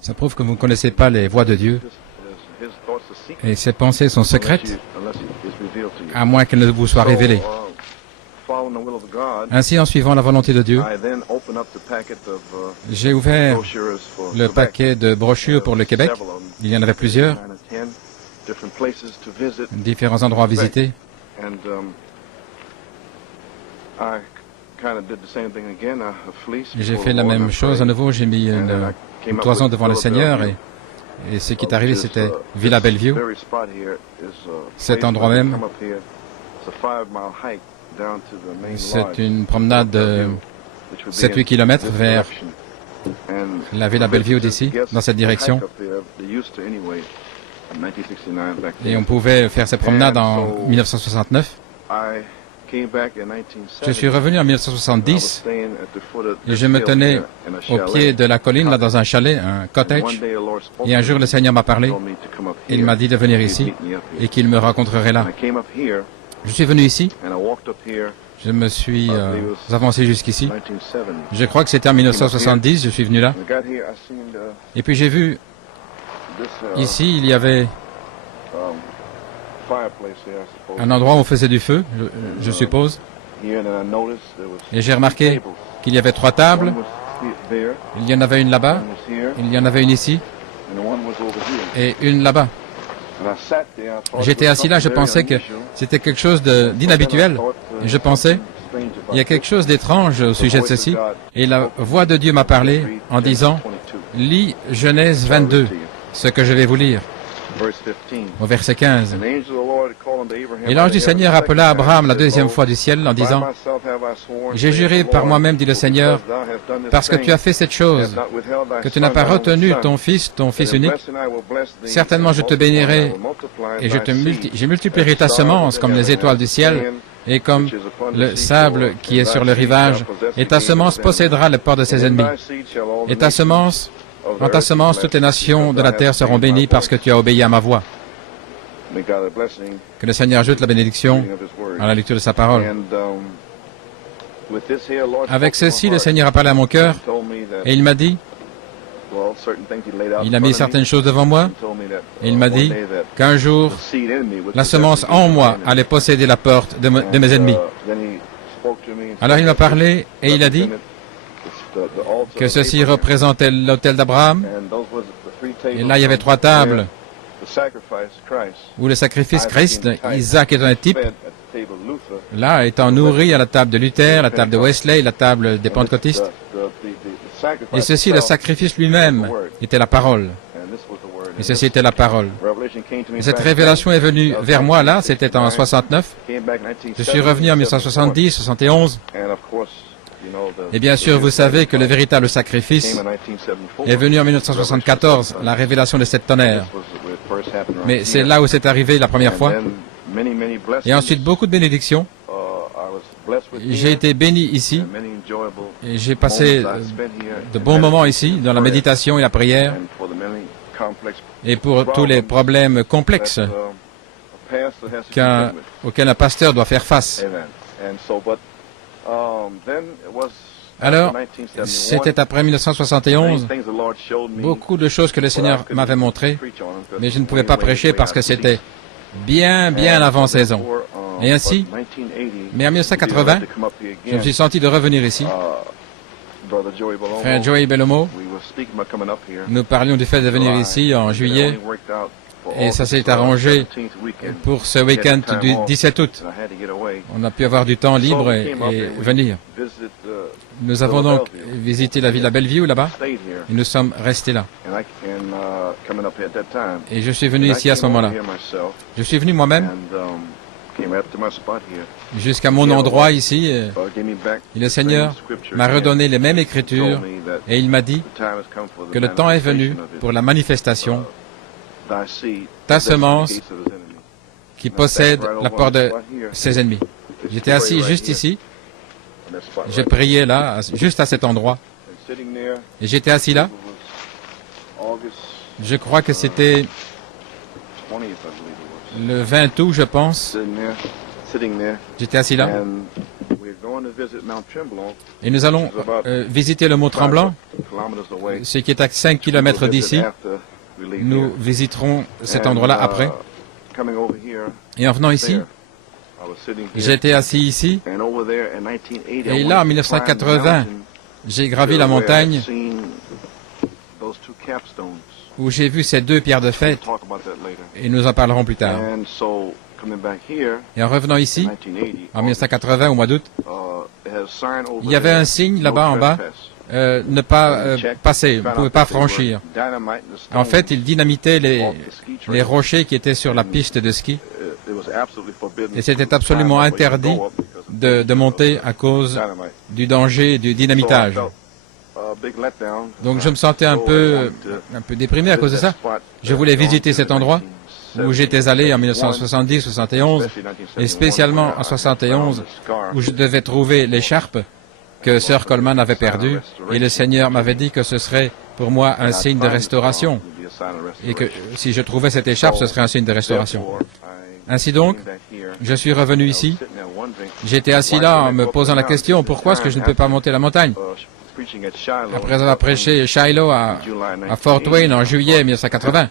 Ça prouve que vous ne connaissez pas les voies de Dieu. Et ses pensées sont secrètes, à moins qu'elles ne vous soient révélées. Ainsi, en suivant la volonté de Dieu, j'ai ouvert le paquet de brochures pour le Québec. Il y en avait plusieurs, différents endroits à visiter. J'ai fait la même chose à nouveau, j'ai mis une toison devant le Seigneur et ce qui est arrivé, c'était Villa Bellevue, cet endroit même. C'est une promenade de 7-8 km vers la Villa Bellevue d'ici, dans cette direction. Et on pouvait faire ces promenades en 1969. Je suis revenu en 1970 et je me tenais au pied de la colline, là, dans un chalet, un cottage. Et un jour, le Seigneur m'a parlé. Il m'a dit de venir ici et qu'il me rencontrerait là. Je suis venu ici. Je me suis avancé jusqu'ici. Je crois que c'était en 1970, je suis venu là. Et puis j'ai vu, ici, il y avait un endroit où on faisait du feu, je suppose. Et j'ai remarqué qu'il y avait 3 tables. Il y en avait une là-bas, il y en avait une ici, et une là-bas. J'étais assis là, je pensais que c'était quelque chose d'inhabituel. Et je pensais, il y a quelque chose d'étrange au sujet de ceci. Et la voix de Dieu m'a parlé en disant, lis Genèse 22, ce que je vais vous lire, au verset 15. Et l'ange du Seigneur appela Abraham la 2e fois du ciel en disant, j'ai juré par moi-même, dit le Seigneur, parce que tu as fait cette chose, que tu n'as pas retenu ton fils unique, certainement je te bénirai et je multiplierai ta semence comme les étoiles du ciel et comme le sable qui est sur le rivage, et ta semence possédera le port de ses ennemis. Et en ta semence, toutes les nations de la terre seront bénies parce que tu as obéi à ma voix. Que le Seigneur ajoute la bénédiction à la lecture de sa parole. Avec ceci, le Seigneur a parlé à mon cœur et il m'a dit, il a mis certaines choses devant moi et il m'a dit qu'un jour, la semence en moi allait posséder la porte de mes ennemis. Alors il m'a parlé et il a dit que ceci représentait l'autel d'Abraham. Et là, il y avait 3 tables où le sacrifice Christ, Isaac est un type, là, étant nourri à la table de Luther, la table de Wesley, la table des pentecôtistes. Et ceci, le sacrifice lui-même, était la parole. Et ceci était la parole. Et cette révélation est venue vers moi, là, c'était en 69. Je suis revenu en 1970, 71. Et bien sûr, vous savez que le véritable sacrifice est venu en 1974, la révélation de 7 tonnerres. Mais c'est là où c'est arrivé la première fois. Et ensuite, beaucoup de bénédictions. J'ai été béni ici. Et j'ai passé de bons moments ici, dans la méditation et la prière. Et pour tous les problèmes complexes auxquels un pasteur doit faire face. Alors, c'était après 1971, beaucoup de choses que le Seigneur m'avait montrées, mais je ne pouvais pas prêcher parce que c'était bien avant saison. Et ainsi, mais en 1980, je me suis senti de revenir ici. Frère Joey Bellomo, nous parlions du fait de venir ici en juillet, et ça s'est arrangé pour ce week-end du 17 août. On a pu avoir du temps libre et venir. Nous avons donc visité la Villa Bellevue là-bas et nous sommes restés là. Et je suis venu ici à ce moment-là. Je suis venu moi-même jusqu'à mon endroit ici et le Seigneur m'a redonné les mêmes écritures et il m'a dit que le temps est venu pour la manifestation ta semence qui possède la porte de ses ennemis. J'étais assis juste ici. Je priais là, juste à cet endroit. Et j'étais assis là. Je crois que c'était le 20 août, je pense. J'étais assis là. Et nous allons visiter le mont Tremblant, ce qui est à 5 km d'ici. Nous visiterons cet endroit-là après. Et en venant ici, j'étais assis ici, et là, en 1980, j'ai gravi la montagne où j'ai vu ces deux pierres de fête, et nous en parlerons plus tard. Et en revenant ici, en 1980, au mois d'août, il y avait un signe là-bas en bas, ne pas passer, vous ne pouvez pas franchir. En fait, il dynamitait les rochers qui étaient sur la piste de ski, et c'était absolument interdit de monter à cause du danger du dynamitage. Donc je me sentais un peu déprimé à cause de ça. Je voulais visiter cet endroit où j'étais allé en 1970-71, et spécialement en 71, où je devais trouver l'écharpe que Sir Coleman avait perdue, et le Seigneur m'avait dit que ce serait pour moi un signe de restauration, et que si je trouvais cette écharpe, ce serait un signe de restauration. Ainsi donc, je suis revenu ici. J'étais assis là en me posant la question, pourquoi est-ce que je ne peux pas monter la montagne? Après avoir prêché Shiloh à Fort Wayne en juillet 1980,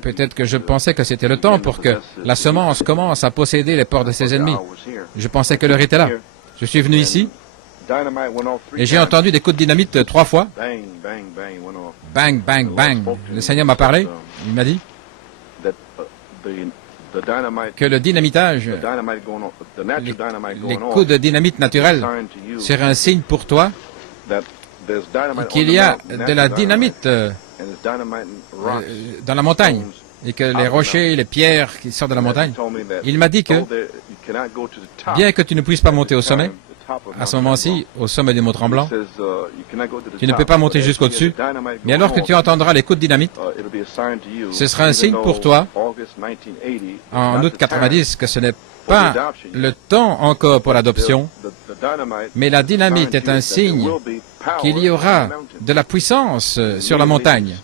peut-être que je pensais que c'était le temps pour que la semence commence à posséder les portes de ses ennemis. Je pensais que l'heure était là. Je suis venu ici et j'ai entendu des coups de dynamite 3 fois. Bang, bang, bang. Le Seigneur m'a parlé. Il m'a dit que le dynamitage, les coups de dynamite naturels, seraient un signe pour toi qu'il y a de la dynamite dans la montagne, et que les rochers, les pierres qui sortent de la montagne. Il m'a dit que, bien que tu ne puisses pas monter au sommet, à ce moment-ci, au sommet du mont Tremblant, tu ne peux pas monter jusqu'au-dessus, mais alors que tu entendras les coups de dynamite, ce sera un signe pour toi, en août 90, que ce n'est pas le temps encore pour l'adoption, mais la dynamite est un signe qu'il y aura de la puissance sur la montagne.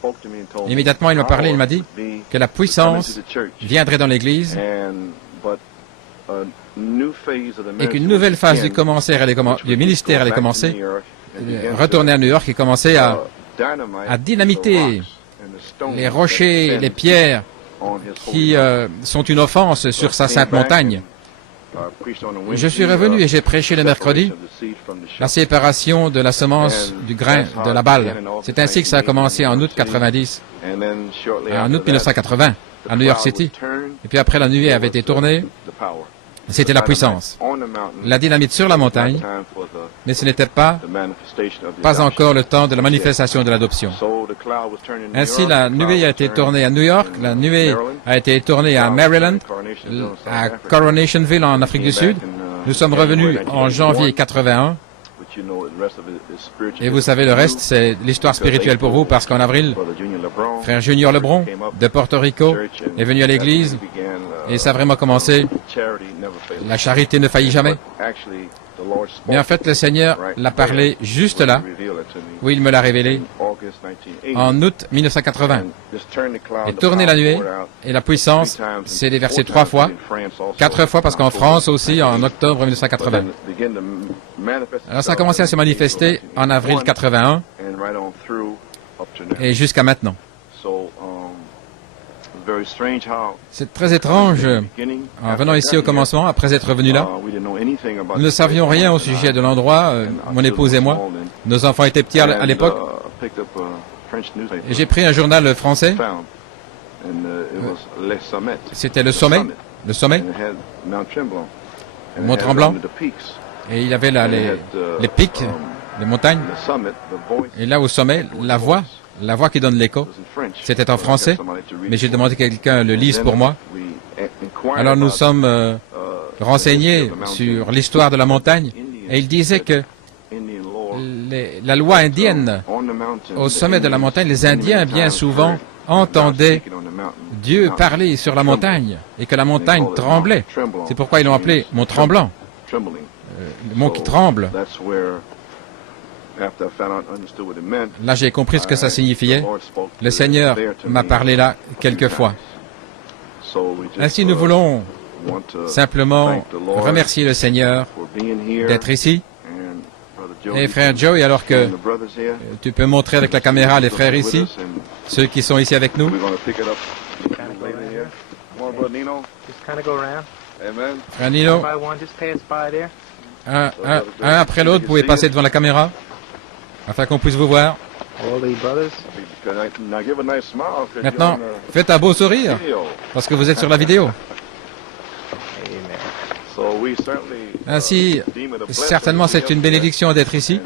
Immédiatement, il m'a parlé, il m'a dit que la puissance viendrait dans l'Église et qu'une nouvelle phase du ministère allait commencer, retourner à New York et commencer à dynamiter les rochers, les pierres qui sont une offense sur sa sainte montagne. Je suis revenu et j'ai prêché le mercredi la séparation de la semence du grain de la balle. C'est ainsi que ça a commencé en août 90, en août 1980, à New York City. Et puis après, la nuée avait été tournée. C'était la puissance. La dynamite sur la montagne, mais ce n'était pas encore le temps de la manifestation de l'adoption. Ainsi, la nuée a été tournée à New York, la nuée a été tournée à Maryland, à Coronationville en Afrique du Sud. Nous sommes revenus en janvier 81. Et vous savez, le reste, c'est l'histoire spirituelle pour vous, parce qu'en avril, frère Junior Lebron, de Porto Rico, est venu à l'église, et ça a vraiment commencé. La charité ne faillit jamais. Mais en fait, le Seigneur l'a parlé juste là, où il me l'a révélé, en août 1980. Et tourner la nuée, et la puissance s'est déversée 3 fois, 4 fois, parce qu'en France aussi, en octobre 1980. Alors ça a commencé à se manifester en avril 81, et jusqu'à maintenant. C'est très étrange, en venant ici au commencement, après être venu là, nous ne savions rien au sujet de l'endroit, mon épouse et moi. Nos enfants étaient petits à l'époque, et j'ai pris un journal français. C'était le sommet, Mont Tremblant, et il y avait là les pics, les montagnes, et là au sommet, la voix qui donne l'écho. C'était en français, mais j'ai demandé que quelqu'un le lise pour moi. Alors nous sommes renseignés sur l'histoire de la montagne, et il disait que la loi indienne, au sommet de la montagne, les Indiens bien souvent entendaient Dieu parler sur la montagne, et que la montagne tremblait. C'est pourquoi ils l'ont appelé Mont Tremblant, le mont qui tremble. Là, j'ai compris ce que ça signifiait. Le Seigneur m'a parlé là quelques fois. Ainsi, nous voulons simplement remercier le Seigneur d'être ici. Et frère Joey, alors que tu peux montrer avec la caméra les frères ici, ceux qui sont ici avec nous. Frère Nino, un après l'autre, vous pouvez passer devant la caméra, afin qu'on puisse vous voir. Maintenant, faites un beau sourire, parce que vous êtes sur la vidéo. Ainsi, certainement c'est une bénédiction d'être ici.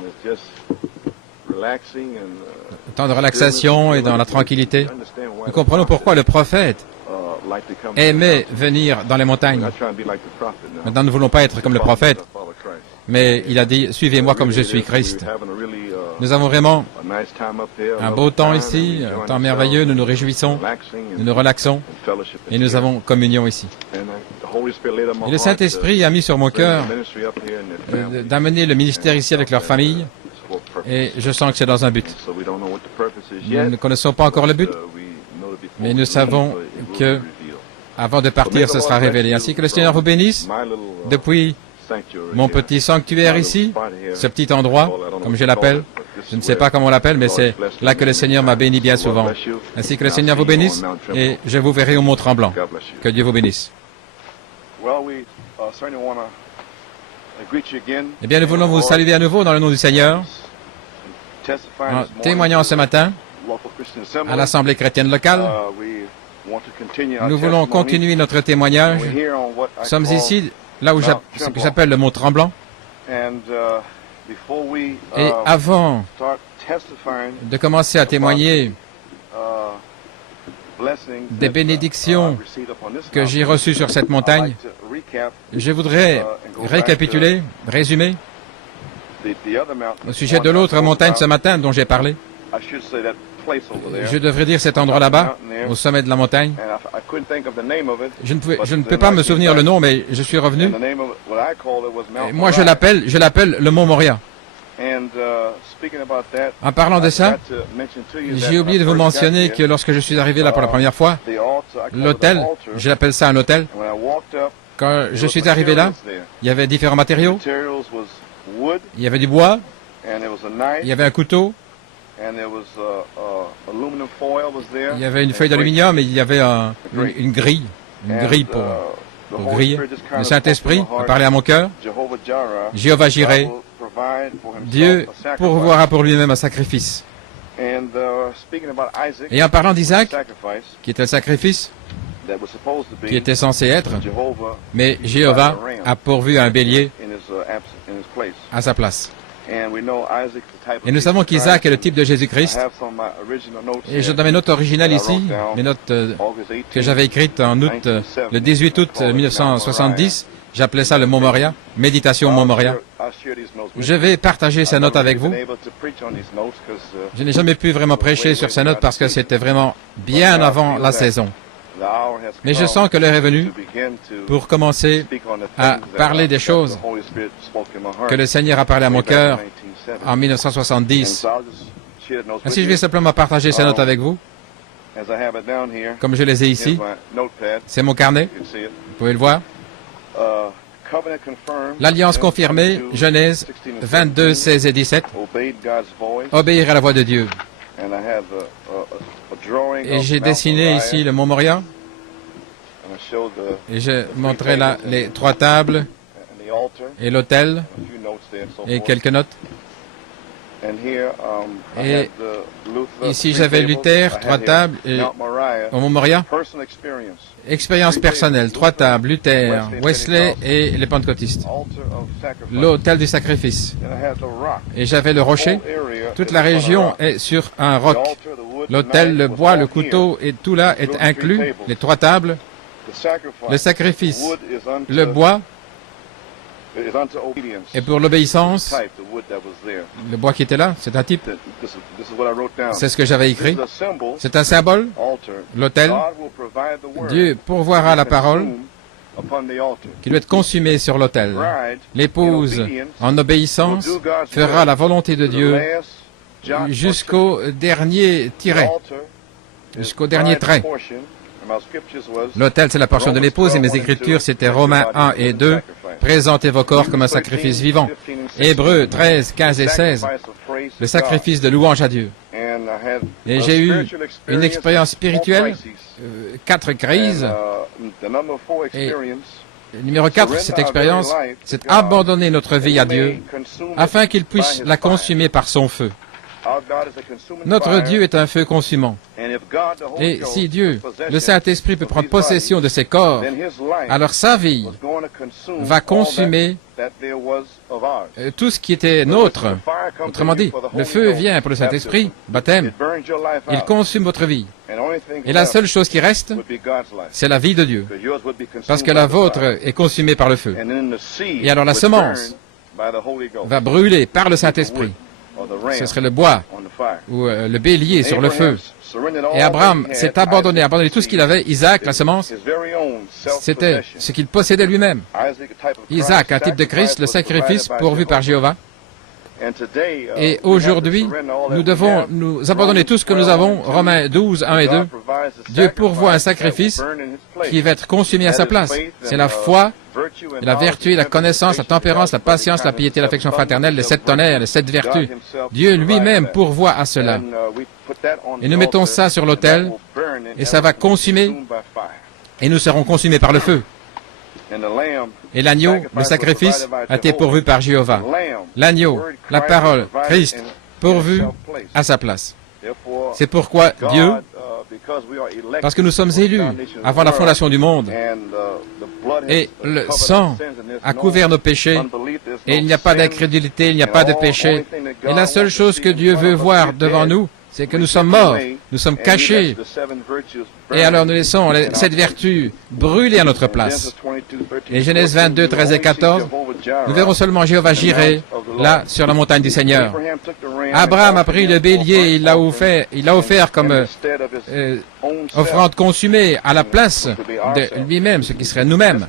Temps de relaxation et dans la tranquillité. Nous comprenons pourquoi le prophète aimait venir dans les montagnes. Maintenant, nous ne voulons pas être comme le prophète, mais il a dit, suivez-moi comme je suis Christ. Nous avons vraiment un beau temps ici, un temps merveilleux, nous nous réjouissons, nous nous relaxons et nous avons communion ici. Et le Saint-Esprit a mis sur mon cœur d'amener le ministère ici avec leur famille et je sens que c'est dans un but. Nous ne connaissons pas encore le but, mais nous savons que avant de partir, ce sera révélé. Ainsi que le Seigneur vous bénisse depuis mon petit sanctuaire ici, ce petit endroit, comme je l'appelle. Je ne sais pas comment on l'appelle, mais c'est là que le Seigneur m'a béni bien souvent. Ainsi que le Seigneur vous bénisse, et je vous verrai au Mont Tremblant. Que Dieu vous bénisse. Eh bien, nous voulons vous saluer à nouveau dans le nom du Seigneur, en témoignant ce matin à l'Assemblée chrétienne locale. Nous voulons continuer notre témoignage. Nous sommes ici, là où ce que j'appelle le Mont Tremblant. Et avant de commencer à témoigner des bénédictions que j'ai reçues sur cette montagne, je voudrais récapituler, résumer, au sujet de l'autre montagne ce matin dont j'ai parlé. Je devrais dire cet endroit là-bas, au sommet de la montagne. Je ne peux pas me souvenir le nom, mais je suis revenu. Et moi, je l'appelle le Mont Moria. En parlant de ça, j'ai oublié de vous mentionner que lorsque je suis arrivé là pour la première fois, l'autel, j'appelle ça un autel. Quand je suis arrivé là, il y avait différents matériaux. Il y avait du bois, il y avait un couteau, il y avait une feuille d'aluminium et il y avait une grille pour griller. Le Saint-Esprit a parlé à mon cœur. Jéhovah Jireh, Dieu pourvoira pour lui-même un sacrifice. Et en parlant d'Isaac, qui était le sacrifice, qui était censé être, mais Jéhovah a pourvu un bélier à sa place. Et nous savons qu'Isaac est le type de Jésus-Christ. Et j'ai dans mes notes originales ici, mes notes que j'avais écrites en août, le 18 août 1970, j'appelais ça le Mont Moria, méditation Mont Moria. Je vais partager ces notes avec vous. Je n'ai jamais pu vraiment prêcher sur ces notes parce que c'était vraiment bien avant la saison. Mais je sens que l'heure est venue pour commencer à parler des choses que le Seigneur a parlé à mon cœur en 1970. Ainsi, je vais simplement partager ces notes avec vous, comme je les ai ici. C'est mon carnet, vous pouvez le voir. L'alliance confirmée, Genèse 22, 16 et 17. Obéir à la voix de Dieu. Et j'ai dessiné ici le Mont Moria. Et je montrais là les 3 tables et l'autel et quelques notes. Et ici j'avais Luther, 3 tables et au Mont Moria. Expérience personnelle, 3 tables, Luther, Wesley et les pentecôtistes. L'autel du sacrifice. Et j'avais le rocher. Toute la région est sur un roc. L'autel, le bois, le couteau et tout là est inclus. Les 3 tables. Le sacrifice, le bois, et pour l'obéissance, le bois qui était là, c'est un type. C'est ce que j'avais écrit. C'est un symbole, l'autel. Dieu pourvoira la parole qui doit être consumée sur l'autel. L'épouse, en obéissance, fera la volonté de Dieu jusqu'au dernier tiret, jusqu'au dernier trait. L'autel, c'est la portion de l'épouse, et mes écritures, c'était Romains 1 et 2. Présentez vos corps comme un sacrifice vivant. Hébreux 13, 15 et 16. Le sacrifice de louange à Dieu. Et j'ai eu une expérience spirituelle, 4 crises. Et numéro 4, cette expérience, c'est abandonner notre vie à Dieu afin qu'il puisse la consumer par son feu. Notre Dieu est un feu consumant. Et si Dieu, le Saint-Esprit, peut prendre possession de ses corps, alors sa vie va consumer tout ce qui était nôtre. Autrement dit, le feu vient pour le Saint-Esprit, baptême, il consume votre vie. Et la seule chose qui reste, c'est la vie de Dieu, parce que la vôtre est consumée par le feu. Et alors la semence va brûler par le Saint-Esprit. Ce serait le bois ou le bélier sur le feu. Et Abraham s'est abandonné tout ce qu'il avait. Isaac, la semence, c'était ce qu'il possédait lui-même. Isaac, un type de Christ, le sacrifice pourvu par Jéhovah. Et aujourd'hui, nous devons nous abandonner tout ce que nous avons. Romains 12, 1 et 2. Dieu pourvoit un sacrifice qui va être consumé à sa place. C'est la foi, la vertu, la connaissance, la tempérance, la patience, la piété, l'affection fraternelle, les 7 tonnerres, les 7 vertus. Dieu lui-même pourvoit à cela. Et nous mettons ça sur l'autel, et ça va consumer, et nous serons consumés par le feu. Et l'agneau, le sacrifice, a été pourvu par Jéhovah. L'agneau, la parole, Christ, pourvu à sa place. C'est pourquoi Dieu, parce que nous sommes élus avant la fondation du monde, et le sang a couvert nos péchés, et il n'y a pas d'incrédulité, il n'y a pas de péché. Et la seule chose que Dieu veut voir devant nous, c'est que nous sommes morts, nous sommes cachés, et alors nous laissons cette vertu brûler à notre place. Et Genèse 22, 13 et 14, nous verrons seulement Jéhovah Jireh, là, sur la montagne du Seigneur. Abraham a pris le bélier et il l'a offert comme offrande consumée à la place de lui-même, ce qui serait nous-mêmes.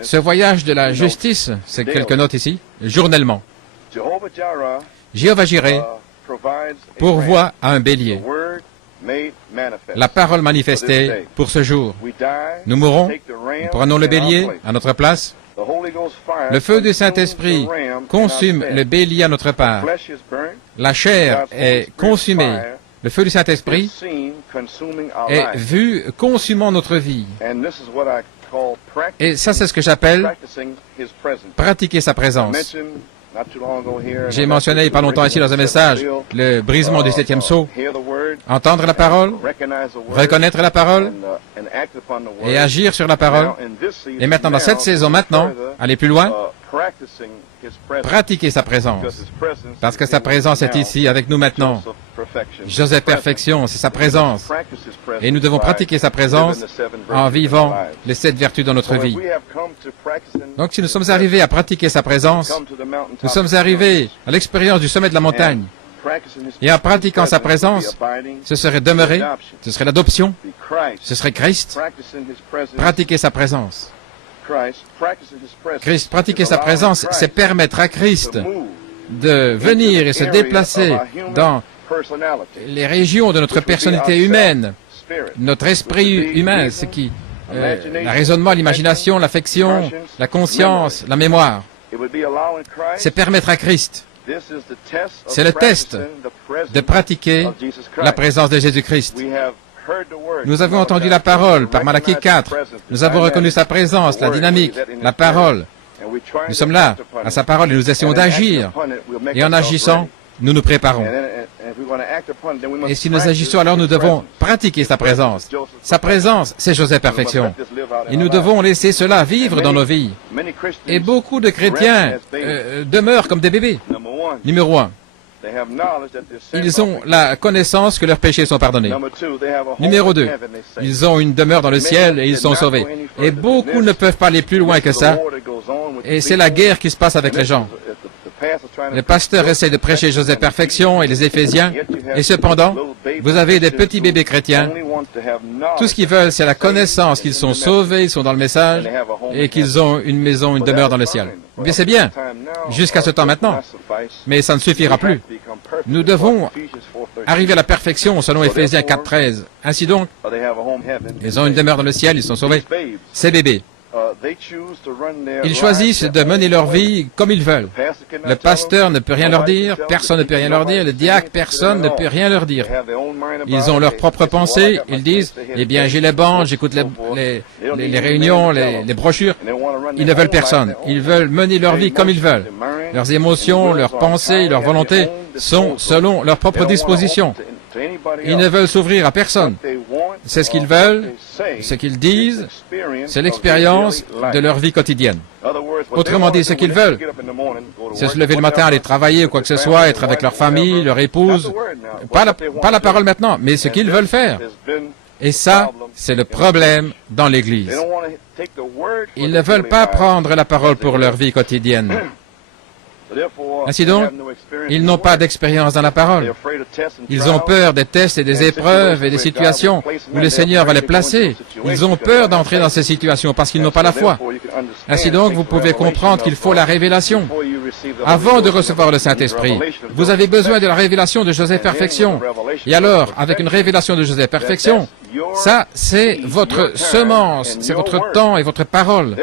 Ce voyage de la justice, c'est quelques notes ici, journellement. Jéhovah Jireh pourvoit à un bélier. La parole manifestée pour ce jour. Nous mourons, nous prenons le bélier à notre place. Le feu du Saint-Esprit consume le bélier à notre part. La chair est consumée. Le feu du Saint-Esprit est vu consumant notre vie. Et ça, c'est ce que j'appelle pratiquer sa présence. J'ai mentionné il n'y a pas longtemps ici dans un message le brisement du 7e sceau. Entendre la parole, reconnaître la parole et agir sur la parole. Et maintenant, dans cette saison, aller plus loin, pratiquer sa présence. Parce que sa présence est ici avec nous maintenant. Joseph Perfection, c'est sa présence. Et nous devons pratiquer sa présence en vivant les 7 vertus dans notre vie. Donc si nous sommes arrivés à pratiquer sa présence, nous sommes arrivés à l'expérience du sommet de la montagne. Et en pratiquant sa présence, ce serait demeurer, ce serait l'adoption, ce serait Christ. Pratiquer sa présence. Christ, pratiquer sa présence, c'est permettre à Christ de venir et se déplacer dans les régions de notre personnalité humaine, notre esprit humain, ce qui, le raisonnement, l'imagination, l'affection, la conscience, la mémoire. C'est permettre à Christ. C'est le test de pratiquer la présence de Jésus-Christ. Nous avons entendu la parole par Malachie 4. Nous avons reconnu sa présence, la dynamique, la parole. Nous sommes là, à sa parole, et nous essayons d'agir. Et en agissant, nous nous préparons. Et si nous agissons, alors nous devons pratiquer sa présence. Sa présence, c'est Joseph Perfection. Et nous devons laisser cela vivre dans nos vies. Et beaucoup de chrétiens demeurent comme des bébés. Numéro 1. Ils ont la connaissance que leurs péchés sont pardonnés. Numéro 2. Ils ont une demeure dans le ciel et ils sont sauvés. Et beaucoup ne peuvent pas aller plus loin que ça. Et c'est la guerre qui se passe avec les gens. Le pasteur essaie de prêcher Joseph Perfection et les Éphésiens, et cependant, vous avez des petits bébés chrétiens. Tout ce qu'ils veulent, c'est la connaissance qu'ils sont sauvés, ils sont dans le message, et qu'ils ont une maison, une demeure dans le ciel. Bien, c'est bien, jusqu'à ce temps maintenant, mais ça ne suffira plus. Nous devons arriver à la perfection selon Éphésiens 4:13. Ainsi donc, ils ont une demeure dans le ciel, ils sont sauvés. Ces bébés, ils choisissent de mener leur vie comme ils veulent. Le pasteur ne peut rien leur dire, personne ne peut rien leur dire, le diacre, personne ne peut rien leur dire. Ils ont leurs propres pensées, ils disent, eh bien j'ai les bandes, j'écoute les réunions, les brochures. Ils ne veulent personne, ils veulent mener leur vie comme ils veulent. Leurs émotions, leurs pensées, leurs volontés sont selon leurs propres dispositions. Ils ne veulent s'ouvrir à personne. C'est ce qu'ils veulent, ce qu'ils disent, c'est l'expérience de leur vie quotidienne. Autrement dit, ce qu'ils veulent, c'est se lever le matin, aller travailler ou quoi que ce soit, être avec leur famille, leur épouse. Pas la parole maintenant, mais ce qu'ils veulent faire. Et ça, c'est le problème dans l'Église. Ils ne veulent pas prendre la parole pour leur vie quotidienne. Ainsi donc, ils n'ont pas d'expérience dans la parole. Ils ont peur des tests et des épreuves et des situations où le Seigneur va les placer. Ils ont peur d'entrer dans ces situations parce qu'ils n'ont pas la foi. Ainsi donc, vous pouvez comprendre qu'il faut la révélation. Avant de recevoir le Saint-Esprit, vous avez besoin de la révélation de Joseph Perfection. Et alors, avec une révélation de Joseph Perfection, ça, c'est votre semence, c'est votre temps et votre parole.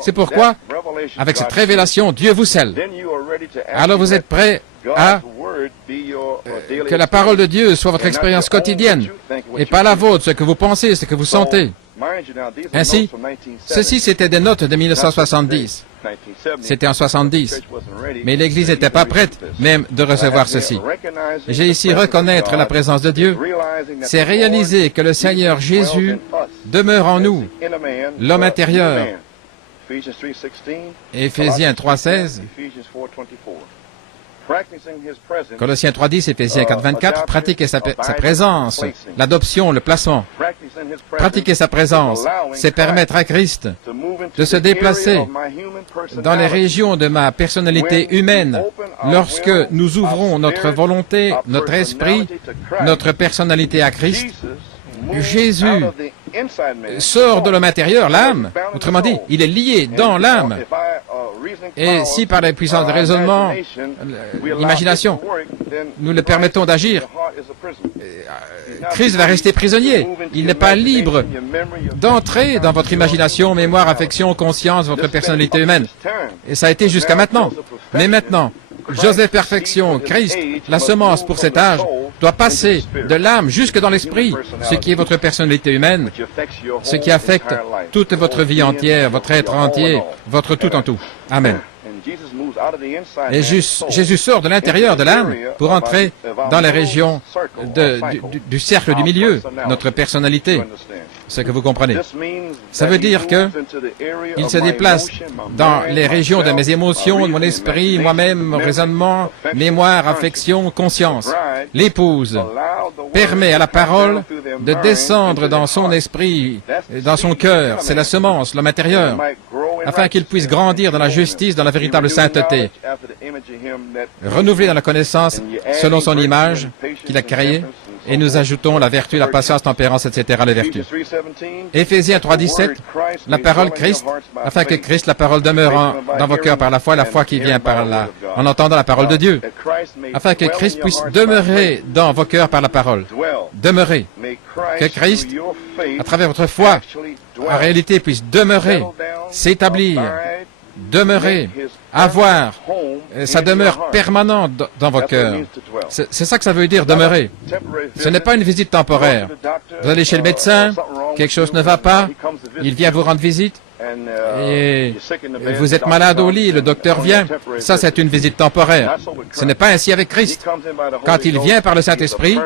C'est pourquoi, avec cette révélation, Dieu vous scelle. Alors vous êtes prêt à que la parole de Dieu soit votre expérience quotidienne et pas la vôtre, ce que vous pensez, ce que vous sentez. Ainsi, ceci c'était des notes de 1970. C'était en 70. Mais l'Église n'était pas prête même de recevoir ceci. J'ai ici reconnaître la présence de Dieu. C'est réaliser que le Seigneur Jésus demeure en nous, l'homme intérieur. Éphésiens 3:16. Colossiens 3:10, Éphésiens 4:24, pratiquer sa présence, l'adoption, le placement. Pratiquer sa présence, c'est permettre à Christ de se déplacer dans les régions de ma personnalité humaine lorsque nous ouvrons notre volonté, notre esprit, notre personnalité à Christ. Jésus sort de l'homme intérieur, l'âme. Autrement dit, il est lié dans l'âme. Et si par la puissance de raisonnement, l'imagination, nous le permettons d'agir, Christ va rester prisonnier. Il n'est pas libre d'entrer dans votre imagination, mémoire, affection, conscience, votre personnalité humaine. Et ça a été jusqu'à maintenant. Mais maintenant, Joseph Perfection, Christ, la semence pour cet âge, doit passer de l'âme jusque dans l'esprit, ce qui est votre personnalité humaine, ce qui affecte toute votre vie entière, votre être entier, votre tout en tout. Amen. Et Jésus sort de l'intérieur de l'âme pour entrer dans les régions du cercle du milieu, notre personnalité. Ce que vous comprenez. Ça veut dire qu'il se déplace dans les régions de mes émotions, de mon esprit, moi-même, mon raisonnement, mémoire, affection, conscience. L'épouse permet à la parole de descendre dans son esprit, dans son cœur. C'est la semence, l'homme intérieur, afin qu'il puisse grandir dans la justice, dans la véritable sainteté, renouveler dans la connaissance selon son image qu'il a créée. Et nous ajoutons la vertu, la patience, tempérance, etc., les vertus. Éphésiens 3:17, la parole Christ, afin que Christ, la parole, demeure dans vos cœurs par la foi qui vient en entendant la parole de Dieu, afin que Christ puisse demeurer dans vos cœurs par la parole. Demeurer. Que Christ, à travers votre foi, en réalité, puisse demeurer, s'établir, demeurer, avoir sa demeure permanente dans vos cœurs. C'est ça que ça veut dire, demeurer. Ce n'est pas une visite temporaire. Vous allez chez le médecin, quelque chose ne va pas, il vient vous rendre visite, et vous êtes malade au lit, le docteur vient. Ça, c'est une visite temporaire. Ce n'est pas ainsi avec Christ. Quand il vient par le Saint-Esprit,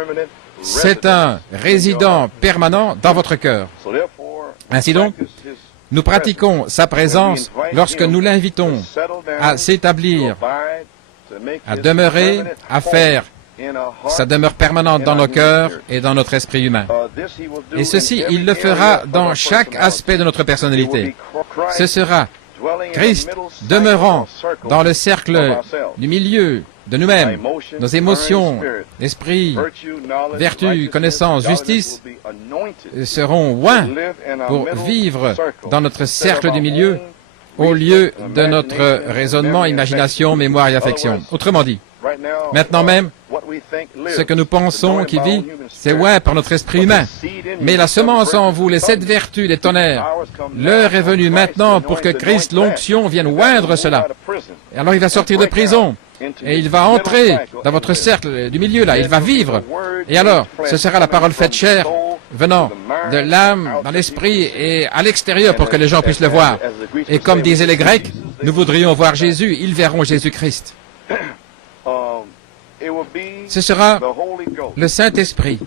c'est un résident permanent dans votre cœur. Ainsi donc, nous pratiquons sa présence lorsque nous l'invitons à s'établir, à demeurer, à faire sa demeure permanente dans nos cœurs et dans notre esprit humain. Et ceci, il le fera dans chaque aspect de notre personnalité. Ce sera Christ demeurant dans le cercle du milieu de nous-mêmes, nos émotions, esprit, vertu, connaissance, justice seront oints pour vivre dans notre cercle du milieu au lieu de notre raisonnement, imagination, mémoire et affection. Autrement dit, maintenant même, Ce que nous pensons qui vit, c'est ouais par notre esprit humain. Mais la semence en vous, les 7 vertus des tonnerres, l'heure est venue maintenant pour que Christ, l'onction, vienne oindre cela. Et alors il va sortir de prison. Et il va entrer dans votre cercle du milieu, là. Il va vivre. Et alors, ce sera la parole faite chair, venant de l'âme, dans l'esprit et à l'extérieur pour que les gens puissent le voir. Et comme disaient les Grecs, nous voudrions voir Jésus, ils verront Jésus-Christ. Ce sera le Saint-Esprit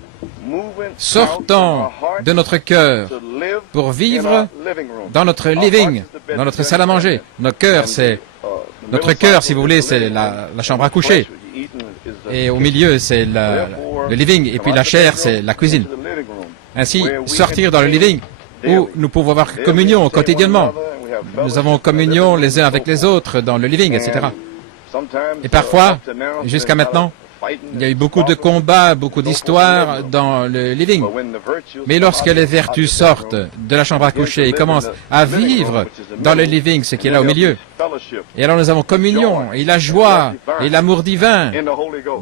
sortant de notre cœur pour vivre dans notre living, dans notre salle à manger. Notre cœur, si vous voulez, c'est la chambre à coucher. Et au milieu, c'est le living. Et puis la chair, c'est la cuisine. Ainsi, sortir dans le living, où nous pouvons avoir communion quotidiennement. Nous avons communion les uns avec les autres dans le living, etc. Et parfois, jusqu'à maintenant, il y a eu beaucoup de combats, beaucoup d'histoires dans le living. Mais lorsque les vertus sortent de la chambre à coucher et commencent à vivre dans le living, ce qui est là au milieu, et alors nous avons communion, et la joie, et l'amour divin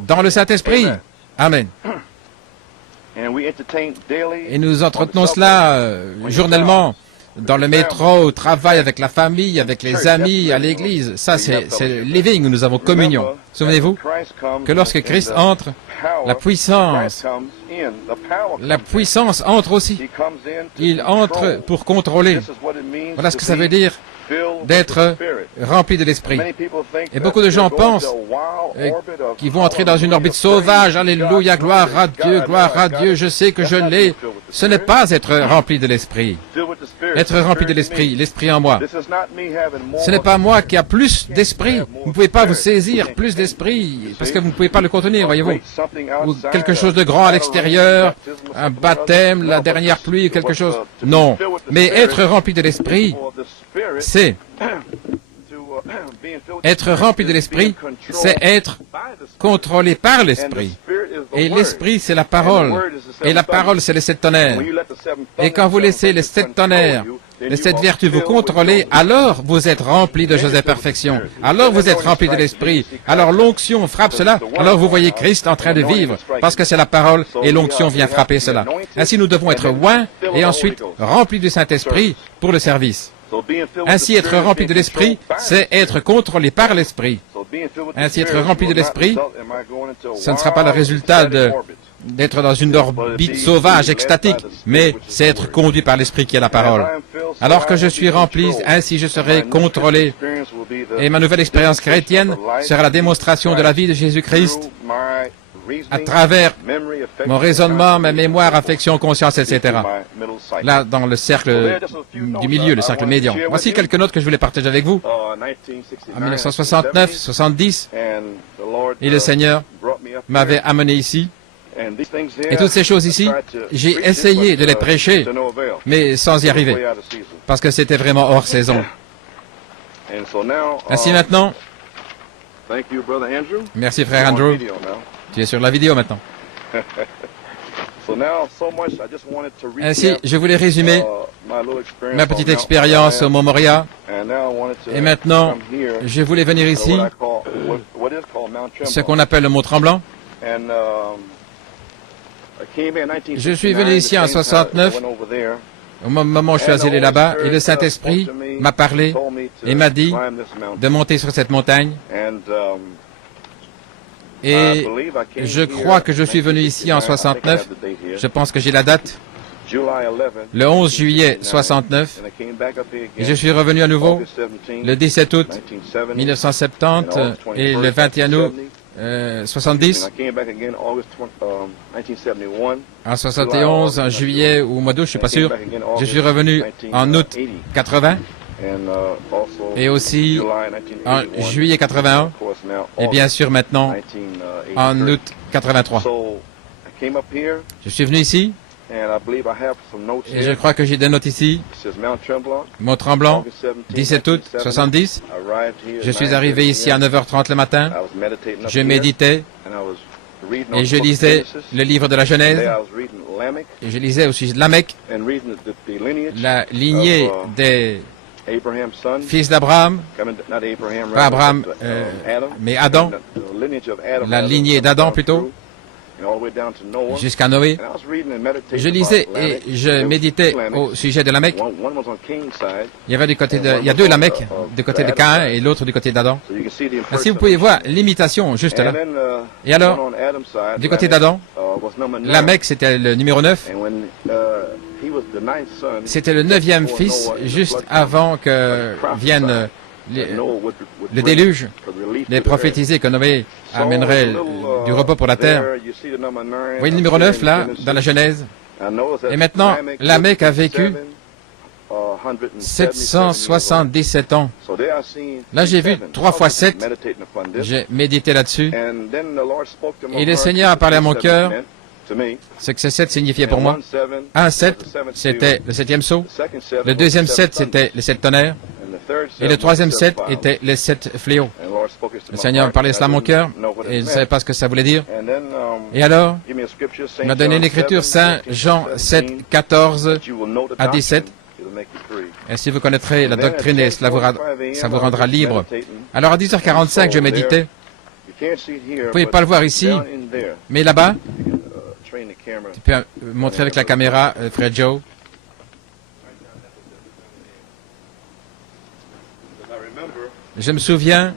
dans le Saint-Esprit. Amen. Et nous entretenons cela journellement dans le métro, au travail, avec la famille, avec les amis, à l'église. Ça, c'est le living où nous avons communion. Souvenez-vous que lorsque Christ entre, la puissance entre aussi. Il entre pour contrôler. Voilà ce que ça veut dire d'être rempli de l'Esprit. Et beaucoup de gens pensent qu'ils vont entrer dans une orbite sauvage. Alléluia, gloire à Dieu, je sais que je l'ai. Ce n'est pas être rempli de l'Esprit. Être rempli de l'Esprit, l'Esprit en moi. Ce n'est pas moi qui a plus d'Esprit. Vous ne pouvez pas vous saisir plus d'Esprit parce que vous ne pouvez pas le contenir, voyez-vous. Ou quelque chose de grand à l'extérieur, un baptême, la dernière pluie, quelque chose. Non. Mais être rempli de l'Esprit, c'est être rempli de l'Esprit, c'est être contrôlé par l'Esprit. Et l'Esprit, c'est la parole. Et la parole, c'est les 7 tonnerres. Et quand vous laissez les 7 tonnerres, les 7 vertus vous contrôler, alors vous êtes rempli de Joseph Perfection. Alors vous êtes rempli de l'Esprit. Alors l'onction frappe cela. Alors vous voyez Christ en train de vivre, parce que c'est la parole et l'onction vient frapper cela. Ainsi nous devons être oints et ensuite remplis du Saint-Esprit pour le service. Ainsi, être rempli de l'Esprit, c'est être contrôlé par l'Esprit. Ainsi, être rempli de l'Esprit, ce ne sera pas le résultat d'être dans une orbite sauvage, extatique, mais c'est être conduit par l'Esprit qui est la parole. Alors que je suis rempli, ainsi je serai contrôlé. Et ma nouvelle expérience chrétienne sera la démonstration de la vie de Jésus-Christ à travers mon raisonnement, ma mémoire, affection, conscience, etc. Là, dans le cercle du milieu, le cercle médian. Voici quelques notes que je voulais partager avec vous. En 1969, 70, et le Seigneur m'avait amené ici. Et toutes ces choses ici, j'ai essayé de les prêcher, mais sans y arriver, parce que c'était vraiment hors saison. Ainsi maintenant, merci frère Andrew. Tu es sur la vidéo maintenant. Ainsi, je voulais résumer ma petite expérience au Mont Moria. Et maintenant, je voulais venir ici, ce qu'on appelle le Mont Tremblant. Je suis venu ici en 69, au moment où je suis allé là-bas, et le Saint-Esprit m'a parlé et m'a dit de monter sur cette montagne. Et je crois que je suis venu ici en 69, je pense que j'ai la date, le 11 juillet 69, et je suis revenu à nouveau le 17 août 1970 et le 21 août 70, en 71, en juillet ou au mois d'août, je ne suis pas sûr, je suis revenu en août 80, et aussi en juillet 81, et bien sûr maintenant en août 83. Je suis venu ici, et je crois que j'ai des notes ici. Mont Tremblant, 17 août 70. Je suis arrivé ici à 9h30 le matin. Je méditais et je lisais le livre de la Genèse. Et je lisais aussi Lamech, la lignée des fils d'Abraham, pas Abraham, mais Adam, la lignée d'Adam plutôt, jusqu'à Noé. Je lisais et je méditais au sujet de Lamech. Il y avait il y a deux Lamech, du côté de Caïn et l'autre du côté d'Adam. Ainsi, vous pouvez voir l'imitation juste là. Et alors, du côté d'Adam, Lamech, c'était le numéro 9. C'était le 9e fils, juste avant que vienne le déluge. Il est prophétisé que Noé amènerait du repos pour la terre. Vous voyez le numéro 9 là, dans la Genèse. Et maintenant, Lamech a vécu 777 ans. Là, j'ai vu 3 fois 7. J'ai médité là-dessus. Et le Seigneur a parlé à mon cœur ce que ce 7 signifiait pour moi. 1, 7, c'était le 7e sceau. Le 2e 7, c'était les 7 tonnerres. Et le 3e 7 était les 7 fléaux. Le Seigneur me parlait cela à mon cœur, et je ne savais pas ce que ça voulait dire. Et alors, il m'a donné l'écriture, Saint Jean 7, 14 à 17. Et si vous connaîtrez la doctrine, et ça vous rendra libre. Alors à 10h45, je méditais. Vous ne pouvez pas le voir ici, mais là-bas, tu peux montrer avec la caméra, frère Joe. Je me souviens,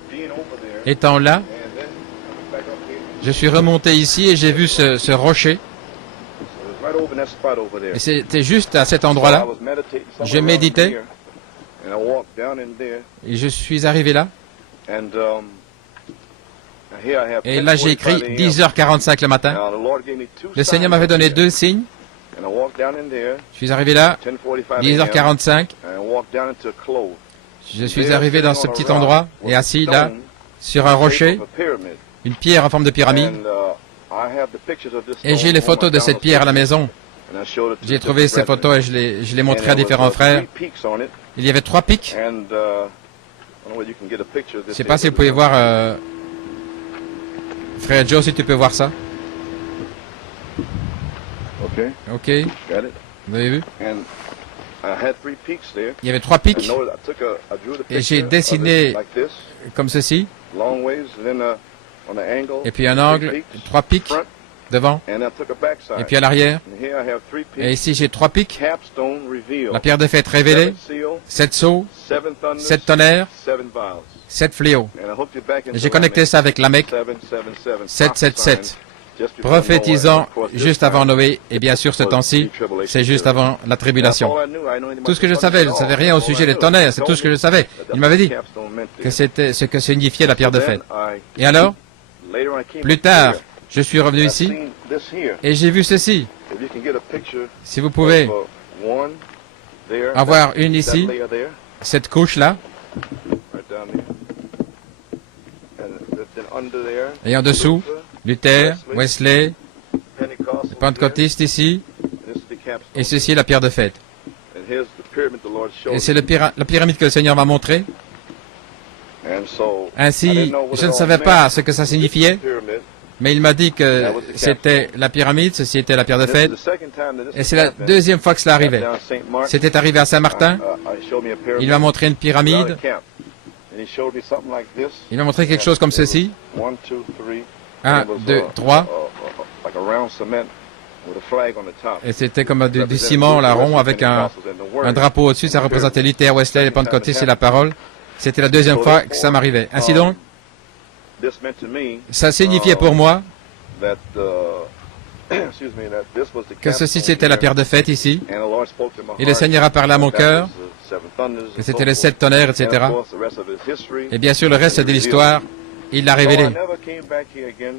étant là, je suis remonté ici et j'ai vu ce rocher. Et c'était juste à cet endroit-là. Je méditais. Et je suis arrivé là. Et là, j'ai écrit 10h45 le matin. Le Seigneur m'avait donné 2 signes. Je suis arrivé là, 10h45. Je suis arrivé dans ce petit endroit et assis là, sur un rocher, une pierre en forme de pyramide. Et j'ai les photos de cette pierre à la maison. J'ai trouvé ces photos et je les montrais à différents frères. Il y avait 3 pics. Je ne sais pas si vous pouvez voir... Frère Joe, si tu peux voir ça. OK. Vous avez vu? Il y avait 3 pics. Et j'ai dessiné comme ceci. Et puis un angle, 3 pics devant. Et puis à l'arrière. Et ici j'ai 3 pics. La pierre de fête révélée. 7 sceaux. 7 tonnerres. 7 fléaux. Et j'ai connecté ça avec Lamech. 777. Prophétisant juste avant Noé, et bien sûr ce temps-ci, c'est juste avant la tribulation. Tout ce que je ne savais rien au sujet des tonnerres, c'est tout ce que je savais. Il m'avait dit que c'était ce que signifiait la pierre de fête. Et alors, plus tard, je suis revenu ici, et j'ai vu ceci. Si vous pouvez avoir une ici, cette couche-là, et en dessous, Luther, Wesley, les pentecôtistes ici, et ceci est la pierre de fête. Et c'est la pyramide que le Seigneur m'a montrée. Ainsi, je ne savais pas ce que ça signifiait, mais il m'a dit que c'était la pyramide, ceci était la pierre de fête, et c'est la 2e fois que cela arrivait. C'était arrivé à Saint-Martin, il m'a montré une pyramide, il m'a montré quelque chose comme ceci. 1, 2, 3. Et c'était comme du ciment, là, rond, avec un drapeau au-dessus. Ça représentait Luther, Wesley, les pentecôtistes et la parole. C'était la 2e fois que ça m'arrivait. Ainsi donc, ça signifiait pour moi que ceci c'était la pierre de fête ici. Et le Seigneur a parlé à mon cœur, que c'était les 7 tonnerres, etc. Et bien sûr, le reste de l'histoire, il l'a révélé.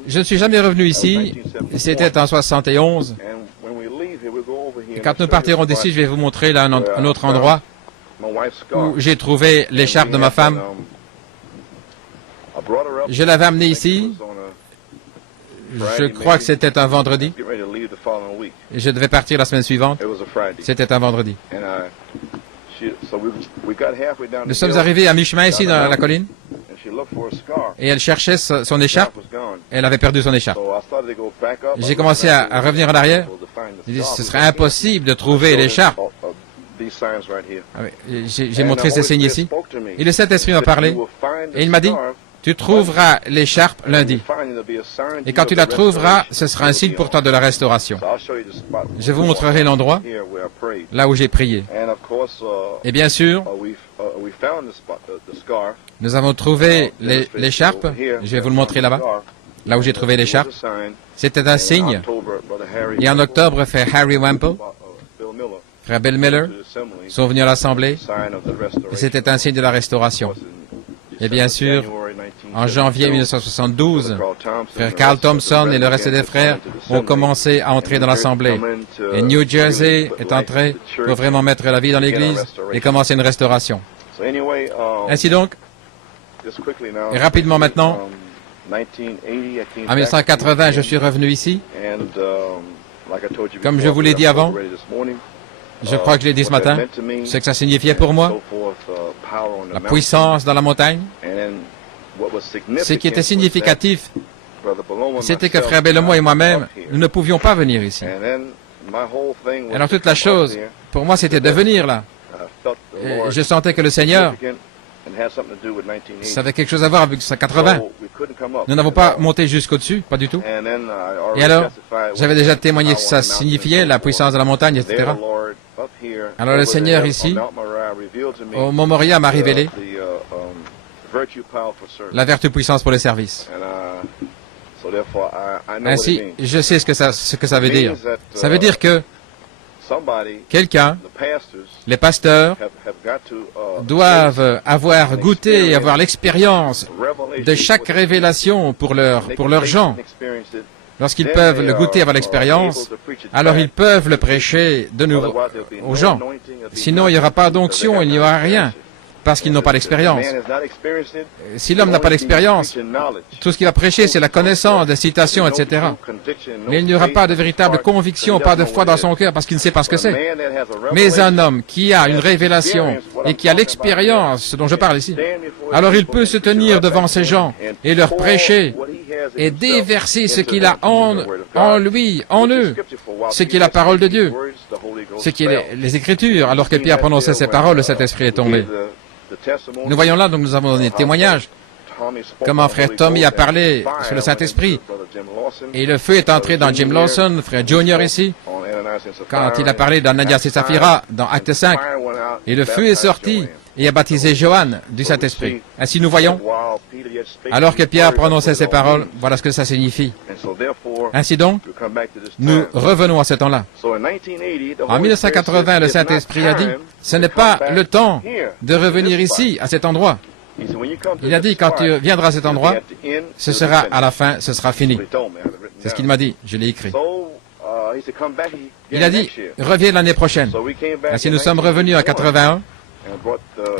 Je ne suis jamais revenu ici, c'était en 71. Et quand nous partirons d'ici, je vais vous montrer là un autre endroit où j'ai trouvé l'écharpe de ma femme. Je l'avais amenée ici. Je crois que c'était un vendredi. Et je devais partir la semaine suivante. C'était un vendredi. Nous sommes arrivés à mi-chemin ici dans la colline. Et elle cherchait son écharpe. Elle avait perdu son écharpe. J'ai commencé à revenir en arrière. J'ai dit, ce serait impossible de trouver l'écharpe. J'ai montré ces signes ici. Et le Saint-Esprit m'a parlé. Et il m'a dit, Tu trouveras l'écharpe lundi. Et quand tu la trouveras, ce sera un signe pour toi de la restauration. Je vous montrerai l'endroit, là où j'ai prié. Et bien sûr, nous avons trouvé l'écharpe. Je vais vous le montrer là-bas, là où j'ai trouvé l'écharpe. C'était un signe. Et en octobre, frère Harry Wample, frère Bill Miller sont venus à l'Assemblée. Et c'était un signe de la restauration. Et bien sûr, en janvier 1972, frère Carl Thompson et le reste des frères ont commencé à entrer dans l'Assemblée. Et New Jersey est entré pour vraiment mettre la vie dans l'Église et commencer une restauration. Ainsi donc, et rapidement maintenant, en 1980, je suis revenu ici. Comme je vous l'ai dit avant, je crois que je l'ai dit ce matin, ce que ça signifiait pour moi, la puissance dans la montagne. Ce qui était significatif, c'était que frère Bellomo et moi-même, nous ne pouvions pas venir ici. Alors toute la chose, pour moi, c'était de venir là. Et je sentais que le Seigneur, ça avait quelque chose à voir avec 80. Nous n'avons pas monté jusqu'au-dessus, pas du tout. Et alors, j'avais déjà témoigné que ça signifiait la puissance de la montagne, etc. Alors le Seigneur ici, au Mont Moriah, m'a révélé la vertu puissance pour le service. Ainsi, je sais ce que ça veut dire. Ça veut dire que quelqu'un, les pasteurs, doivent avoir goûté et avoir l'expérience de chaque révélation pour leurs gens. Lorsqu'ils peuvent le goûter, avoir l'expérience, alors ils peuvent le prêcher de nouveau aux gens. Sinon, il n'y aura pas d'onction, il n'y aura rien, parce qu'ils n'ont pas l'expérience. Si l'homme n'a pas l'expérience, tout ce qu'il va prêcher, c'est la connaissance, des citations, etc. Mais il n'y aura pas de véritable conviction, pas de foi dans son cœur, parce qu'il ne sait pas ce que c'est. Mais un homme qui a une révélation et qui a l'expérience, ce dont je parle ici, alors il peut se tenir devant ces gens et leur prêcher et déverser ce qu'il a en lui, en eux, ce qui est la parole de Dieu, ce qui est les Écritures. Alors que Pierre prononçait ces paroles, le Saint-Esprit est tombé. Nous voyons là, donc nous avons donné témoignage, comment frère Tommy a parlé sur le Saint-Esprit. Et le feu est entré dans Jim Lawson, frère Junior ici, quand il a parlé d'Ananias et Saphira dans Acte 5. Et le feu est sorti et a baptisé Johann du Saint-Esprit. Ainsi nous voyons, alors que Pierre prononçait ces paroles, voilà ce que ça signifie. Ainsi donc, nous revenons à ce temps-là. En 1980, le Saint-Esprit a dit, ce n'est pas le temps de revenir ici, à cet endroit. Il a dit, quand tu viendras à cet endroit, ce sera à la fin, ce sera fini. C'est ce qu'il m'a dit, je l'ai écrit. Il a dit, reviens l'année prochaine. Ainsi nous sommes revenus en 81.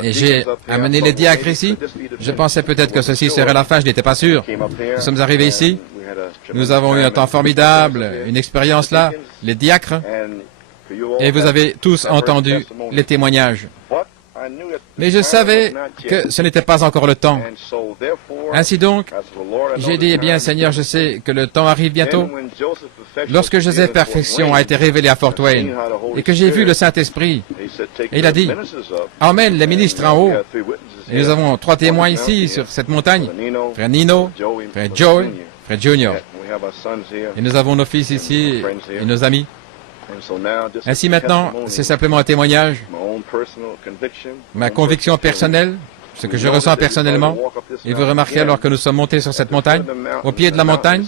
Et j'ai amené les diacres ici. Je pensais peut-être que ceci serait la fin, je n'étais pas sûr. Nous sommes arrivés ici. Nous avons eu un temps formidable, une expérience là, les diacres. Et vous avez tous entendu les témoignages. Mais je savais que ce n'était pas encore le temps. Ainsi donc, j'ai dit, eh bien Seigneur, je sais que le temps arrive bientôt. Lorsque Joseph Perfection a été révélé à Fort Wayne et que j'ai vu le Saint-Esprit, et il a dit, emmène les ministres en haut. Et nous avons 3 témoins ici sur cette montagne, frère Nino, frère Joey, frère Junior. Et nous avons nos fils ici et nos amis. Ainsi maintenant, c'est simplement un témoignage, ma conviction personnelle, ce que je ressens personnellement. Et vous remarquez alors que nous sommes montés sur cette montagne, au pied de la montagne,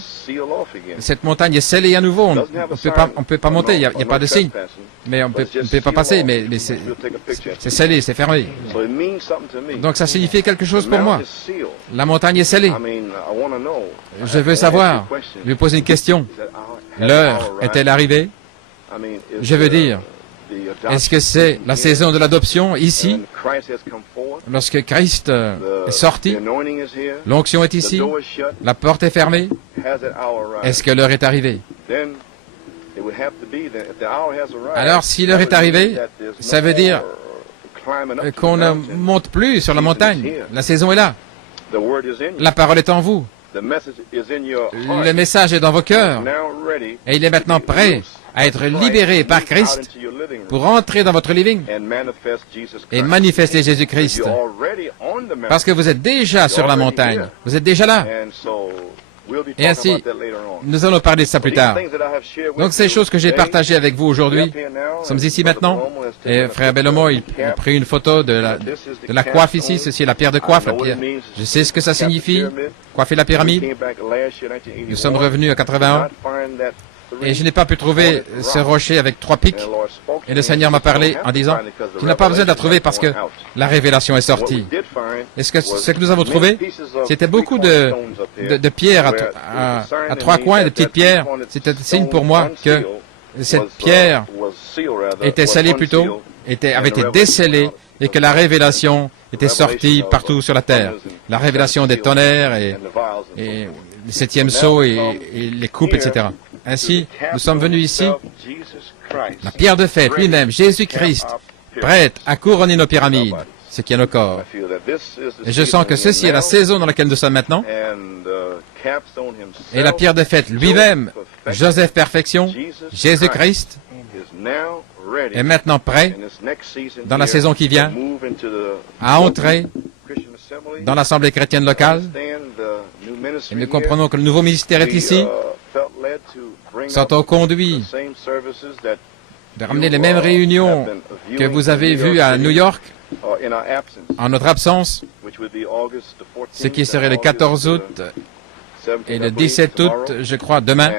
cette montagne est scellée à nouveau, on ne peut pas monter, il n'y a pas de signe, mais on ne peut pas passer, mais c'est scellé, c'est fermé. Donc ça signifie quelque chose pour moi. La montagne est scellée. Je veux savoir, je vais poser une question. L'heure est-elle arrivée? Je veux dire, est-ce que c'est la saison de l'adoption ici, lorsque Christ est sorti, l'onction est ici, la porte est fermée, est-ce que l'heure est arrivée? Alors si l'heure est arrivée, ça veut dire qu'on ne monte plus sur la montagne, la saison est là, la parole est en vous, Le message est dans vos cœurs et il est maintenant prêt à être libéré par Christ pour entrer dans votre living et manifester Jésus-Christ. Parce que vous êtes déjà sur la montagne. Vous êtes déjà là. Et ainsi, nous allons parler de ça plus tard. Donc, ces choses que j'ai partagées avec vous aujourd'hui, nous sommes ici maintenant, et frère Bellomo, il a pris une photo de la coiffe ici. Ceci est la pierre de coiffe. La pierre. Je sais ce que ça signifie, coiffer la pyramide. Nous sommes revenus à 81, et je n'ai pas pu trouver ce rocher avec 3 pics. Et le Seigneur m'a parlé en disant, tu n'as pas besoin de la trouver parce que la révélation est sortie. Et ce que nous avons trouvé, c'était beaucoup de pierres à 3 coins, de petites pierres. C'était un signe pour moi que cette pierre était scellée plutôt, avait été décellée, et que la révélation était sortie partout sur la terre. La révélation des tonnerres et le 7e sceau et les coupes, etc. Ainsi, nous sommes venus ici, la pierre de fête lui-même, Jésus-Christ, prête à couronner nos pyramides, ce qui est nos corps. Et je sens que ceci est la saison dans laquelle nous sommes maintenant. Et la pierre de fête lui-même, Joseph Perfection, Jésus-Christ, est maintenant prêt, dans la saison qui vient, à entrer dans l'Assemblée chrétienne locale. Et nous comprenons que le nouveau ministère est ici. Sont conduits de ramener les mêmes réunions que vous avez vues à New York en notre absence, ce qui serait le 14 août et le 17 août, je crois, demain,